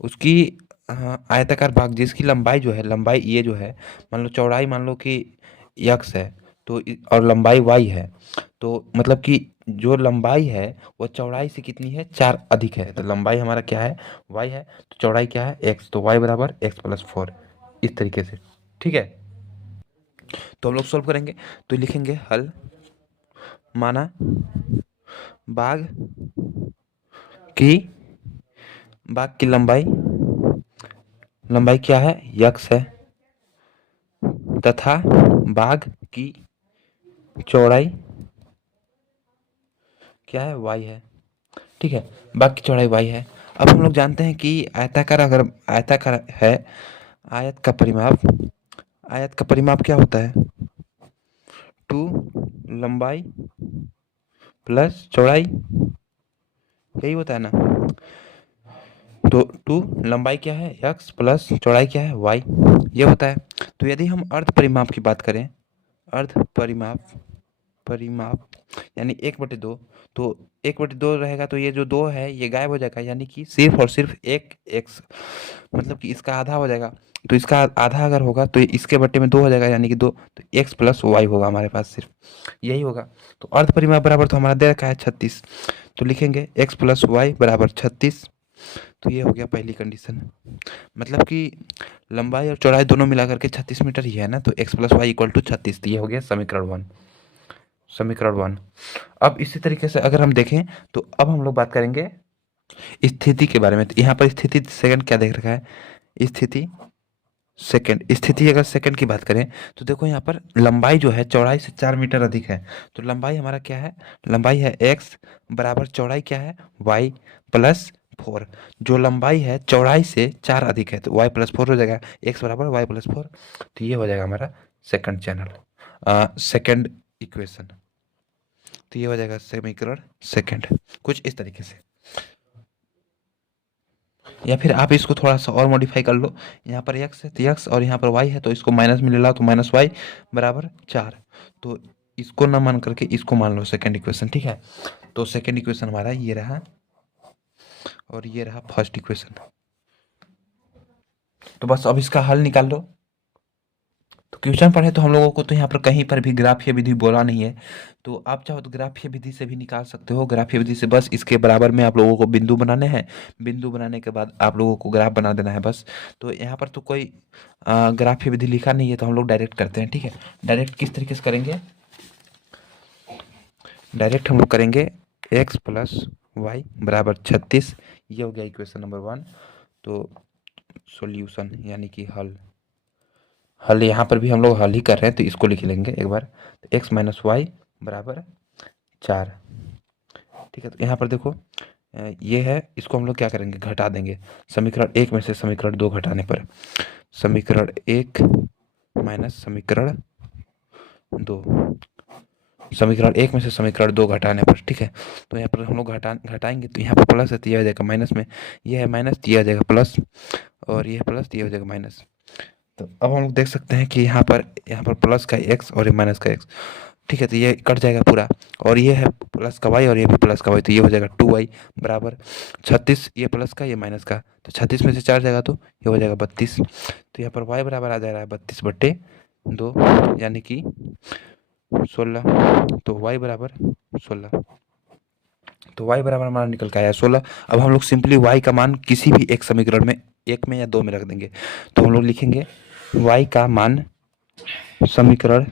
उसकी आयताकार भाग जिसकी लंबाई जो है, लंबाई ये जो है, मान लो चौड़ाई मान लो कि यक्स है, तो और लंबाई वाई है। तो मतलब कि जो लंबाई है वो चौड़ाई से कितनी है, 4 अधिक है। तो लंबाई हमारा क्या है, वाई है, तो चौड़ाई क्या है, एक्स। तो वाई बराबर x+4, इस तरीके से। ठीक है, तो हम लोग सॉल्व करेंगे। तो लिखेंगे हल, माना बाग की लंबाई क्या है, यक्स है, तथा बाग की चौड़ाई क्या है, वाई है। ठीक है, बाग की चौड़ाई वाई है। अब हम लोग जानते हैं कि आयताकार, अगर आयताकार है, आयत का परिमाप क्या होता है, 2 लंबाई प्लस चौड़ाई, यही होता है ना। तो 2 लंबाई क्या है, x, प्लस चौड़ाई क्या है, y, ये होता है। तो यदि हम अर्ध परिमाप की बात करें, अर्ध परिमाप यानी 1/2, तो 1/2 रहेगा, तो ये जो 2 है ये गायब हो जाएगा, यानी कि सिर्फ और सिर्फ एक x, मतलब कि इसका आधा हो जाएगा। तो इसका आधा अगर होगा तो इसके बट्टे में 2 हो जाएगा, यानी कि 2, तो x+y होगा हमारे पास, सिर्फ यही होगा। तो अर्ध परिमाप बराबर तो हमारा दे रखा है 36, तो लिखेंगे x+y बराबर 36। तो ये हो गया पहली कंडीशन, मतलब कि लंबाई और चौड़ाई दोनों मिलाकर के 36 मीटर ही है ना, तो x+y = 36। तो ये हो गया समीकरण 1। अब इसी तरीके से अगर हम देखें, तो अब हम लोग बात करेंगे स्थिति के बारे में। तो यहाँ पर स्थिति सेकंड क्या देख रखा है, स्थिति अगर सेकंड की बात करें, तो देखो यहाँ पर लंबाई जो है चौड़ाई से 4 मीटर अधिक है। तो लंबाई हमारा क्या है, लंबाई है x बराबर चौड़ाई क्या है, y+4। जो लंबाई है चौड़ाई से 4 अधिक है, तो y+4 हो जाएगा, x बराबर y+4। तो ये हो जाएगा हमारा सेकंड इक्वेशन। तो ये हो जाएगा समीकरण सेकंड, कुछ इस तरीके से। या फिर आप इसको थोड़ा सा और मॉडिफाई कर लो, यहाँ पर x है तो x, और यहाँ पर y है तो इसको माइनस में ले लो, तो -y बराबर 4। तो इसको ना मान करके इसको मान लो सेकंड इक्वेशन। ठीक है, तो सेकंड इक्वेशन हमारा ये रहा, और ये रहा फर्स्ट इक्वेशन। तो बस अब इसका हल निकाल लो। तो क्वेश्चन पढ़े तो हम लोगों को तो यहाँ पर कहीं पर भी ग्राफीय विधि बोला नहीं है, तो आप चाहो तो ग्राफीय विधि से भी निकाल सकते हो। ग्राफीय विधि से बस इसके बराबर में आप लोगों को बिंदु बनाने हैं, बिंदु बनाने के बाद आप लोगों को ग्राफ बना देना है बस। तो यहाँ पर तो कोई ग्राफीय विधि लिखा नहीं है, तो हम लोग डायरेक्ट करते हैं, ठीक है। डायरेक्ट किस तरीके से करेंगे, डायरेक्ट हम लोग करेंगे x प्लस वाई बराबर 36, ये हो गया इक्वेशन नंबर 1। तो सॉल्यूशन यानी कि हल, हल यहाँ पर भी हम लोग हल ही कर रहे हैं तो इसको लिख लेंगे एक बार। तो x माइनस वाई बराबर 4, ठीक है। तो यहाँ पर देखो ये है, इसको हम लोग क्या करेंगे, घटा देंगे। समीकरण 1 में से समीकरण 2 घटाने पर समीकरण 1 माइनस समीकरण 2, समीकरण 1 में से समीकरण 2 घटाने पर, ठीक है। तो यहाँ पर हम लोग घटाएंगे तो यहाँ पर प्लस है तो ये हो जाएगा माइनस में, ये है माइनस तो ये हो जाएगा प्लस, और ये है प्लस तो ये हो जाएगा माइनस। तो अब हम लोग देख सकते हैं कि यहाँ पर प्लस का एक्स और ये माइनस का एक्स, ठीक है। तो ये कट जाएगा पूरा, और ये है प्लस का वाई और ये भी प्लस का वाई, तो ये हो जाएगा 2y बराबर 36, ये प्लस का ये माइनस का, तो 36 में से 4 जाएगा तो ये हो जाएगा 32। तो यहाँ पर y बराबर आ जा रहा है 32/2, यानी कि 16। तो y बराबर 16, तो y बराबर हमारा निकल के आया 16। अब हम लोग सिंपली y का मान किसी भी एक समीकरण में, एक में या दो में रख देंगे। तो हम लोग लिखेंगे y का मान समीकरण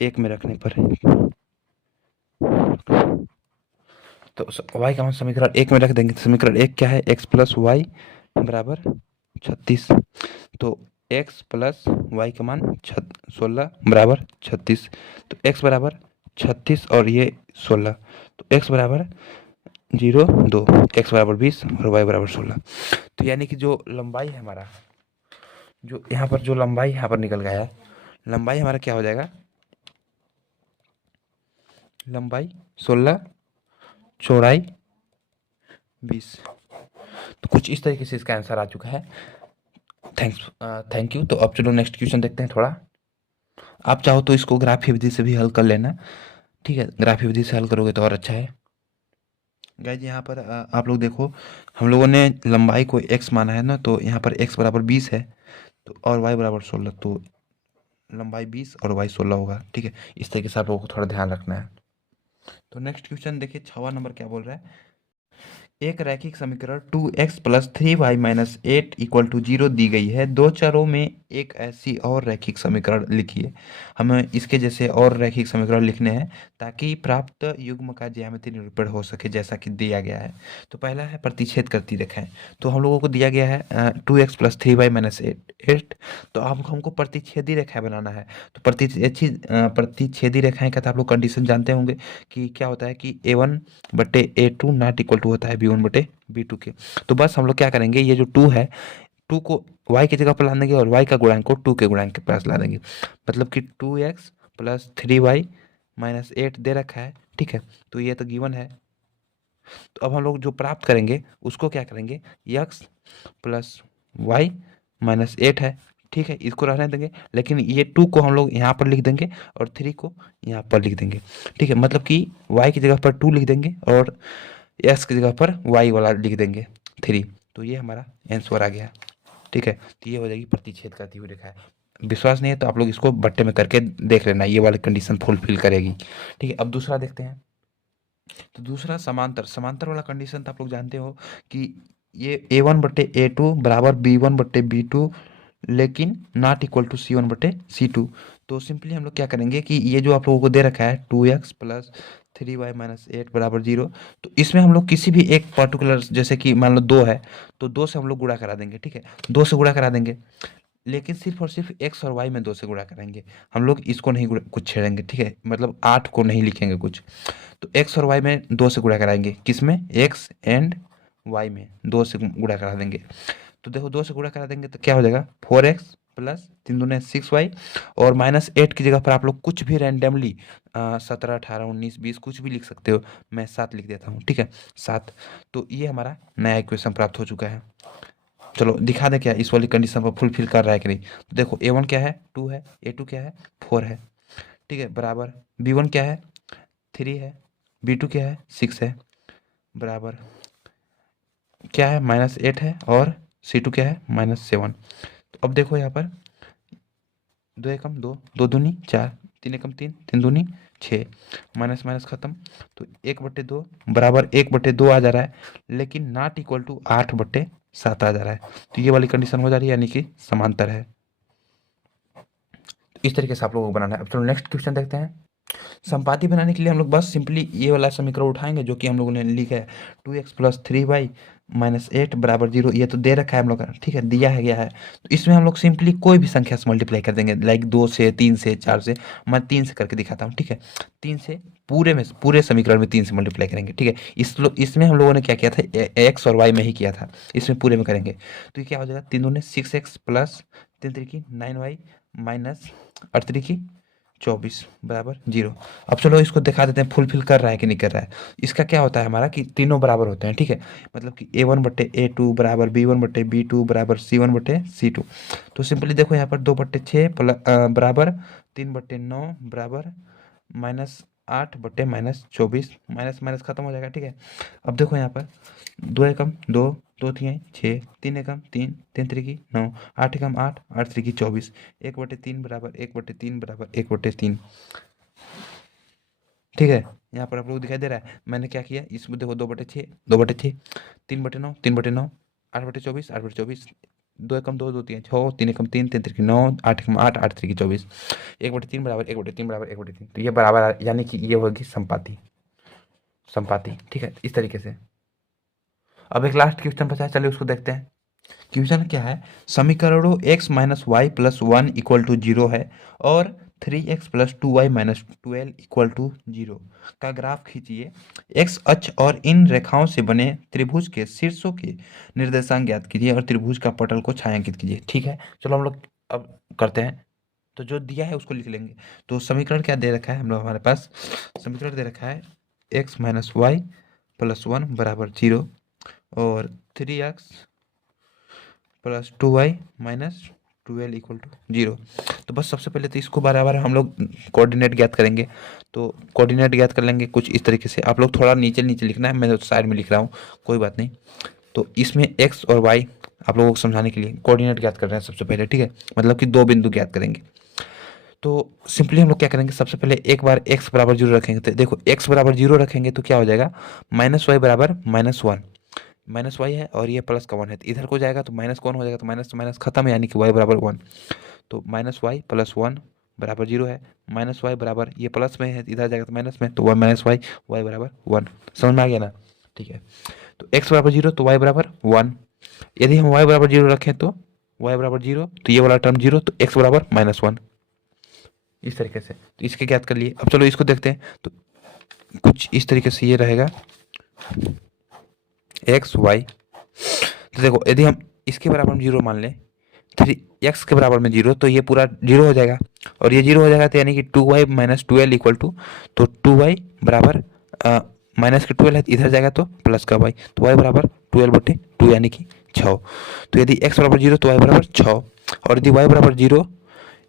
1 में रखने पर, तो y का मान समीकरण 1 में रख देंगे। तो समीकरण 1 क्या है, x प्लस वाई बराबर 36। तो x प्लस वाई का मान 16 बराबर 36, तो x बराबर 36 और ये 16, तो x बराबर 0 2, x बराबर 20 और y बराबर 16। तो यानी कि जो लंबाई है हमारा, जो यहाँ पर जो लंबाई यहाँ पर निकल गया है, लंबाई हमारा क्या हो जाएगा, लंबाई 16, चौड़ाई 20। तो कुछ इस तरीके से इसका आंसर आ चुका है। Thank you. तो अब चलो नेक्स्ट क्वेश्चन देखते हैं थोड़ा। आप चाहो तो इसको ग्राफीय विधि से भी हल कर लेना, ठीक है। ग्राफीय विधि से हल करोगे तो और अच्छा है। गाइज यहाँ पर आप लोग देखो, हम लोगों ने लंबाई को x माना है ना, तो यहाँ पर x बराबर 20 है, तो और y बराबर 16, तो लंबाई 20 और y 16 होगा, ठीक है। इस तरीके से आप लोगों को थोड़ा ध्यान रखना है। तो नेक्स्ट क्वेश्चन देखिए, 6वां नंबर क्या बोल रहा है, एक रैखिक समीकरण 2x plus 3y minus 8 equal to 0 दी गई है। दो चरों में एक ऐसी और रैखिक समीकरण लिखिए। हमें इसके जैसे और रैखिक समीकरण लिखने हैं ताकि प्राप्त युग्म का ज्यामितीय निरूपण हो सके, जैसा कि दिया गया है। तो पहला है प्रतिच्छेद करती रेखाएं। तो हम लोगों को दिया गया है 2x प्लस 3y माइनस 8, तो अब हमको प्रतिच्छेदी रेखाएं बनाना है। तो प्रतिच्छेदी रेखाएं का तो आप लोग कंडीशन जानते होंगे कि क्या होता है कि A1/A2 नॉट इक्वल टू होता है B1/B2 के। तो बस हम लोग क्या करेंगे, ये जो 2 है, 2 को y की जगह पर ला देंगे और y का गुणांक को 2 के गुणांक के पास ला देंगे। मतलब कि 2x प्लस 3y माइनस 8 दे रखा है, ठीक है। तो ये तो गिवन है। तो अब हम लोग जो प्राप्त करेंगे उसको क्या करेंगे, x प्लस वाई माइनस 8 है, ठीक है, इसको रहने देंगे। लेकिन ये 2 को हम लोग यहाँ पर लिख देंगे और 3 को यहाँ पर लिख देंगे, ठीक है। मतलब कि y की जगह पर 2 लिख देंगे और x की जगह पर y वाला लिख देंगे 3। तो ये हमारा आंसर आ गया, ठीक है। तो ये हो जाएगी प्रतिच्छेद करती हुई रेखा है। विश्वास नहीं है तो आप लोग इसको बट्टे में करके देख लेना, ये वाली कंडीशन फुलफिल करेगी, ठीक है। अब दूसरा देखते हैं। तो दूसरा समांतर, समांतर वाला कंडीशन तो आप लोग जानते हो कि ये A1/A2 बराबर B1/B2, लेकिन नॉट इक्वल टू C1/C2। तो सिंपली हम लोग क्या करेंगे कि ये जो आप लोगों को दे रखा है 2x प्लस 3y माइनस 8 बराबर 0, तो इसमें हम लोग किसी भी एक पर्टिकुलर, जैसे कि मान लो 2 है, तो 2 से हम लोग गुणा करा देंगे, ठीक है। 2 से गुणा करा देंगे, लेकिन सिर्फ और सिर्फ x और y में 2 से गुणा करेंगे। हम लोग इसको नहीं कुछ छेड़ेंगे, ठीक है, मतलब 8 को नहीं लिखेंगे कुछ। तो x और y में 2 से गुणा कराएंगे, किसमें, x एंड y में 2 से गुणा करा देंगे। तो देखो 2 से गुणा करा देंगे तो क्या हो जाएगा, 4x प्लस 3 दूने 6y, और माइनस 8 की जगह पर आप लोग कुछ भी रैंडमली 17 18 19 20 कुछ भी लिख सकते हो। मैं 7 लिख देता हूँ, ठीक है, 7। तो ये हमारा नया इक्वेशन प्राप्त हो चुका है। चलो दिखा दे क्या इस वाली कंडीशन पर फुलफिल कर रहा है कि नहीं। तो देखो A1 क्या है, 2 है, A2 क्या है, 4 है, ठीक है, बराबर B1 क्या है, 3 है, B2 क्या है, 6 है, बराबर क्या है, -8 है, और C2 क्या है, -7। तो अब देखो यहाँ पर दो एकम दो, दो दूनी चार, तीन एकम तीन, तीन दूनी छः, माइनस माइनस खत्म। तो 1/2 बराबर 1/2 आ जा रहा है, लेकिन नॉट इक्वल टू 8/7 आ जा रहा है। तो ये वाली कंडीशन हो जा रही है, यानी कि समांतर है। तो इस तरीके से आप लोगों को बनाना है। अब चलो नेक्स्ट क्वेश्चन देखते हैं। संपाति बनाने के लिए हम लोग बस सिंपली ये वाला समीकरण उठाएंगे जो कि हम लोगों ने लिखा है 2x + 3y - 8 = 0। ये तो दे रखा है हम लोग का, ठीक है, दिया है गया है। तो इसमें हम लोग सिंपली कोई भी संख्या से मल्टीप्लाई कर देंगे, लाइक 2 से, 3 से, 4 से। मैं 3 से करके दिखाता हूँ, ठीक है। 3 से पूरे समीकरण में 3 से मल्टीप्लाई करेंगे, ठीक है। इसमें हम लोगों ने क्या किया था, एक्स और वाई में ही किया था, इसमें पूरे में करेंगे। तो ये क्या हो जाएगा, 3 दूनी 6x + 3 त्रिकी 9y - 8 त्रिकी 24 बराबर 0। अब चलो इसको दिखा देते हैं फुलफिल कर रहा है कि नहीं कर रहा है। इसका क्या होता है हमारा कि तीनों बराबर होते हैं, ठीक है। मतलब कि A1/A2 बराबर B1/B2 बराबर C1/C2। तो सिंपली देखो यहाँ पर 2/6 बराबर 3/9 बराबर -8/-24, माइनस माइनस खत्म हो जाएगा, ठीक है। अब देखो यहाँ पर 2 एकम 2, 2 तिहाई 6, 3 एकम 3, 3 त्रिकी 9, 8 एकम 8, 8 त्रिकी 24, 1/3 बराबर 1/3 बराबर 1/3, ठीक है। यहाँ पर आप लोग दिखाई दे रहा है, मैंने क्या किया, इसमें देखो 2/6, 2/6, 3/9, 3/9, 8/24, 8/24, 2 एकम 2, 2 तिहाई 6, 3 एकम 3, 3 त्रिकी 9, 8 एकम 8, 8 त्रिकी 24, 1/3 बराबर 1/3 बराबर 1/3। तो ये बराबर यानी कि ये होगी संपाति, संपाति, ठीक है, इस तरीके से। अब एक लास्ट क्वेश्चन बचा है, चलिए उसको देखते हैं। क्वेश्चन क्या है, समीकरणों x - y + 1 = 0 है और 3x + 2y - 12 = 0 का ग्राफ खींचिए। x अक्ष और इन रेखाओं से बने त्रिभुज के शीर्षों के निर्देशांक ज्ञात कीजिए और त्रिभुज का पटल को छायांकित कीजिए, ठीक है। चलो हम लोग अब करते हैं। तो जो दिया है उसको लिख लेंगे। तो समीकरण क्या दे रखा है हम लोग, हमारे पास समीकरण दे रखा है x - y + 1 बराबर 0 और 3x + 2y - 12 = 0। तो बस सबसे पहले तो इसको बराबर हम लोग कोऑर्डिनेट ज्ञात करेंगे। तो कोऑर्डिनेट ज्ञात कर लेंगे कुछ इस तरीके से। आप लोग थोड़ा नीचे नीचे लिखना है, मैं तो साइड में लिख रहा हूँ, कोई बात नहीं। तो इसमें x और y आप लोगों को समझाने के लिए कोऑर्डिनेट ज्ञात कर रहे हैं सबसे पहले, ठीक है। मतलब कि दो बिंदु ज्ञात करेंगे। तो सिंपली हम लोग क्या करेंगे, सबसे पहले एक बार x बराबर 0 रखेंगे। तो देखो x बराबर 0 रखेंगे तो क्या हो जाएगा, -y बराबर -1, -y है और ये प्लस का 1 है, तो इधर को जाएगा तो माइनस कौन हो जाएगा, तो माइनस माइनस खत्म है, यानी कि y बराबर 1। तो -y + 1 बराबर 0 है, -y बराबर ये प्लस में है, इधर जाएगा तो माइनस में, तो -y, y बराबर 1। समझ में आ गया ना, ठीक है। तो x बराबर 0 तो y बराबर 1। यदि हम y बराबर 0 रखें तो y बराबर 0, तो ये वाला टर्म 0, तो x बराबर -1, इस तरीके से। तो इसके ज्ञात कर लिए। अब चलो इसको देखते हैं। तो कुछ इस तरीके से ये रहेगा एक्स वाई। तो देखो यदि हम इसके बराबर में 0 मान लें, 3x के बराबर में 0, तो ये पूरा 0 हो जाएगा और ये 0 हो जाएगा, तो यानी कि 2y - 12 = तो 2y बराबर माइनस के 12 है, इधर जाएगा तो प्लस का y, तो y बराबर 12/2 यानी कि 6। तो यदि x बराबर 0 तो y बराबर 6, और यदि y बराबर 0,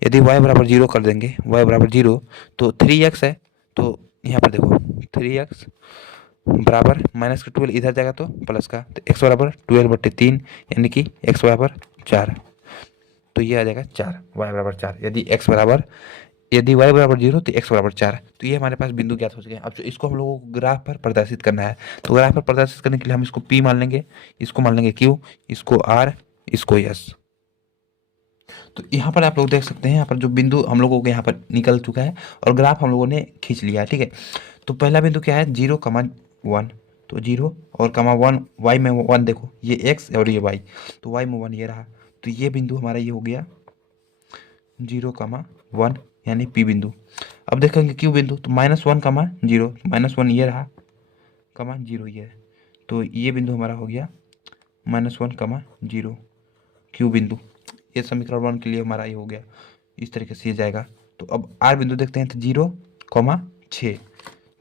यदि y बराबर 0 कर देंगे, y बराबर 0, तो 3x है, तो यहाँ पर देखो 3x बराबर माइनस का 12, इधर जाएगा तो प्लस का, तो x बराबर 12/3 यानी कि x बराबर 4। तो ये आ जाएगा 4, y बराबर 4। यदि y बराबर 0 तो x बराबर 4। तो ये हमारे पास बिंदु ज्ञात हो चुके हैं। अब इसको हम लोगों को ग्राफ पर प्रदर्शित करना है। तो ग्राफ पर प्रदर्शित करने के लिए हम इसको p मान लेंगे, इसको मान लेंगे q, इसको r, इसको s। तो यहाँ पर आप लोग देख सकते हैं, यहाँ पर जो बिंदु हम लोगों को यहाँ पर निकल चुका है और ग्राफ हम लोगों ने खींच लिया है, ठीक है। तो पहला बिंदु क्या है, 0,1। तो 0 और कमा 1, y में 1, देखो ये x और ये y, तो y में 1 ये रहा। तो ये बिंदु हमारा ये हो गया 0,1 यानी p बिंदु। अब देखेंगे q बिंदु, तो -1, -0, -1 ये रहा, कमा 0 ये है। तो ये बिंदु हमारा हो गया -1, 0 q बिंदु। ये समीकरण 1 के लिए हमारा ये हो गया, इस तरीके से ये जाएगा। तो अब r बिंदु देखते हैं, तो 0,6,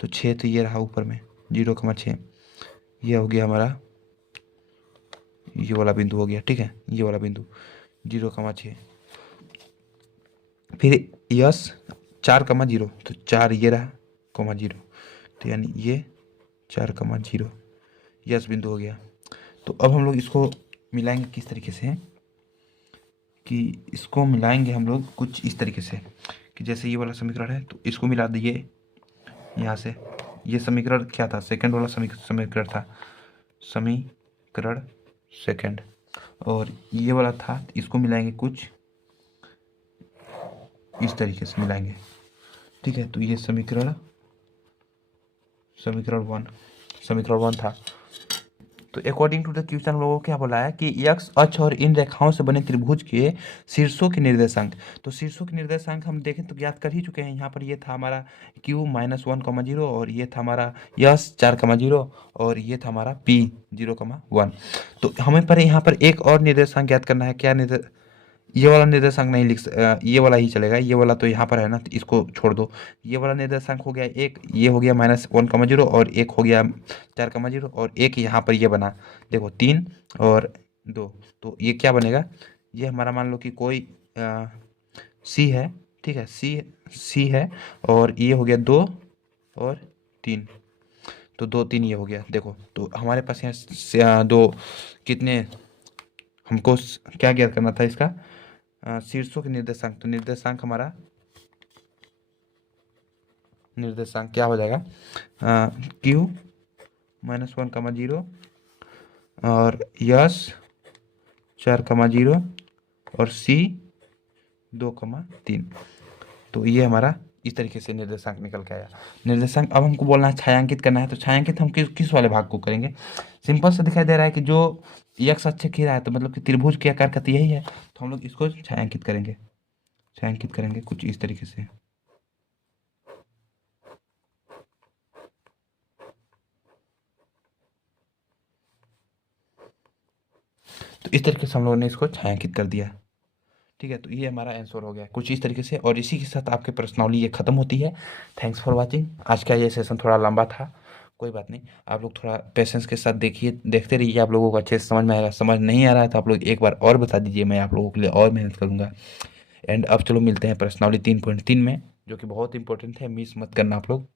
तो 6 तो ये रहा ऊपर में 0,6, ये हो गया हमारा, ये वाला बिंदु हो गया, ठीक है, ये वाला बिंदु 0,6। फिर यस 4,0, तो 4 ये रहा, 0, तो यानी ये 4,0 यस बिंदु हो गया। तो अब हम लोग इसको मिलाएंगे किस तरीके से, कि इसको मिलाएंगे हम लोग कुछ इस तरीके से कि जैसे ये वाला समीकरण है तो इसको मिला दिए यहाँ से। ये समीकरण क्या था, सेकंड वाला समीकरण था, समीकरण सेकंड। और ये वाला था, इसको मिलाएंगे कुछ इस तरीके से मिलाएंगे, ठीक है। तो ये समीकरण समीकरण वन था। तो अकॉर्डिंग टू द क्वेश्चन लोगों को क्या बोला है कि यक्स अक्ष और इन रेखाओं से बने त्रिभुज के शीर्षों के निर्देशांक। तो शीर्षों के निर्देशांक हम देखें तो ज्ञात कर ही चुके हैं। यहाँ पर ये था हमारा Q -1, 0 और ये था हमारा यस 4, 0 और ये था हमारा P 0, 1। तो हमें पर यहाँ पर एक और निर्देशांक ज्ञात करना है। क्या ये वाला निर्देशांक नहीं ये वाला ही चलेगा। ये वाला तो यहाँ पर है ना, तो इसको छोड़ दो। ये वाला निर्देशांक हो गया एक, ये हो गया -1, 0 और एक हो गया 4, 0 और एक यहाँ पर ये बना, देखो 3 और 2। तो ये क्या बनेगा, ये हमारा मान लो कि कोई सी है, ठीक है, सी है और ये हो गया 2 और 3। तो 2 3 ये हो गया। देखो तो हमारे पास यहाँ दो कितने, हमको क्या ज्ञात करना था इसका शीर्षों के निर्देशांक। तो निर्देशांक हमारा निर्देशांक क्या हो जाएगा, Q -1, 0 और यस 4, 0 और C 2, 3। तो ये हमारा इस तरीके से निर्देशांक निकल के आया। निर्देशांक अब हमको बोलना है छायांकित करना है। तो छायांकित हम किस वाले भाग को करेंगे, सिंपल से दिखाई दे रहा है कि जो यक्स अक्ष घिरा है, तो मतलब कि त्रिभुज के आकार का तो यही है। तो हम लोग इसको छायांकित करेंगे कुछ इस तरीके से। तो इस तरीके से हम लोगों ने इसको छायांकित कर दिया, ठीक है। तो ये हमारा आंसर हो गया कुछ इस तरीके से। और इसी के साथ आपकी प्रश्नावली ये खत्म होती है। Thanks for watching. आज का ये सेशन थोड़ा लंबा था, कोई बात नहीं। आप लोग थोड़ा पेशेंस के साथ देखते रहिए, आप लोगों को अच्छे से समझ में आएगा। समझ नहीं आ रहा है तो आप लोग एक बार और बता दीजिए, मैं आप लोगों के लिए और मेहनत करूँगा। एंड अब चलो मिलते हैं प्रश्नावली 3.3 में, जो कि बहुत इंपॉर्टेंट है, मिस मत करना आप लोग।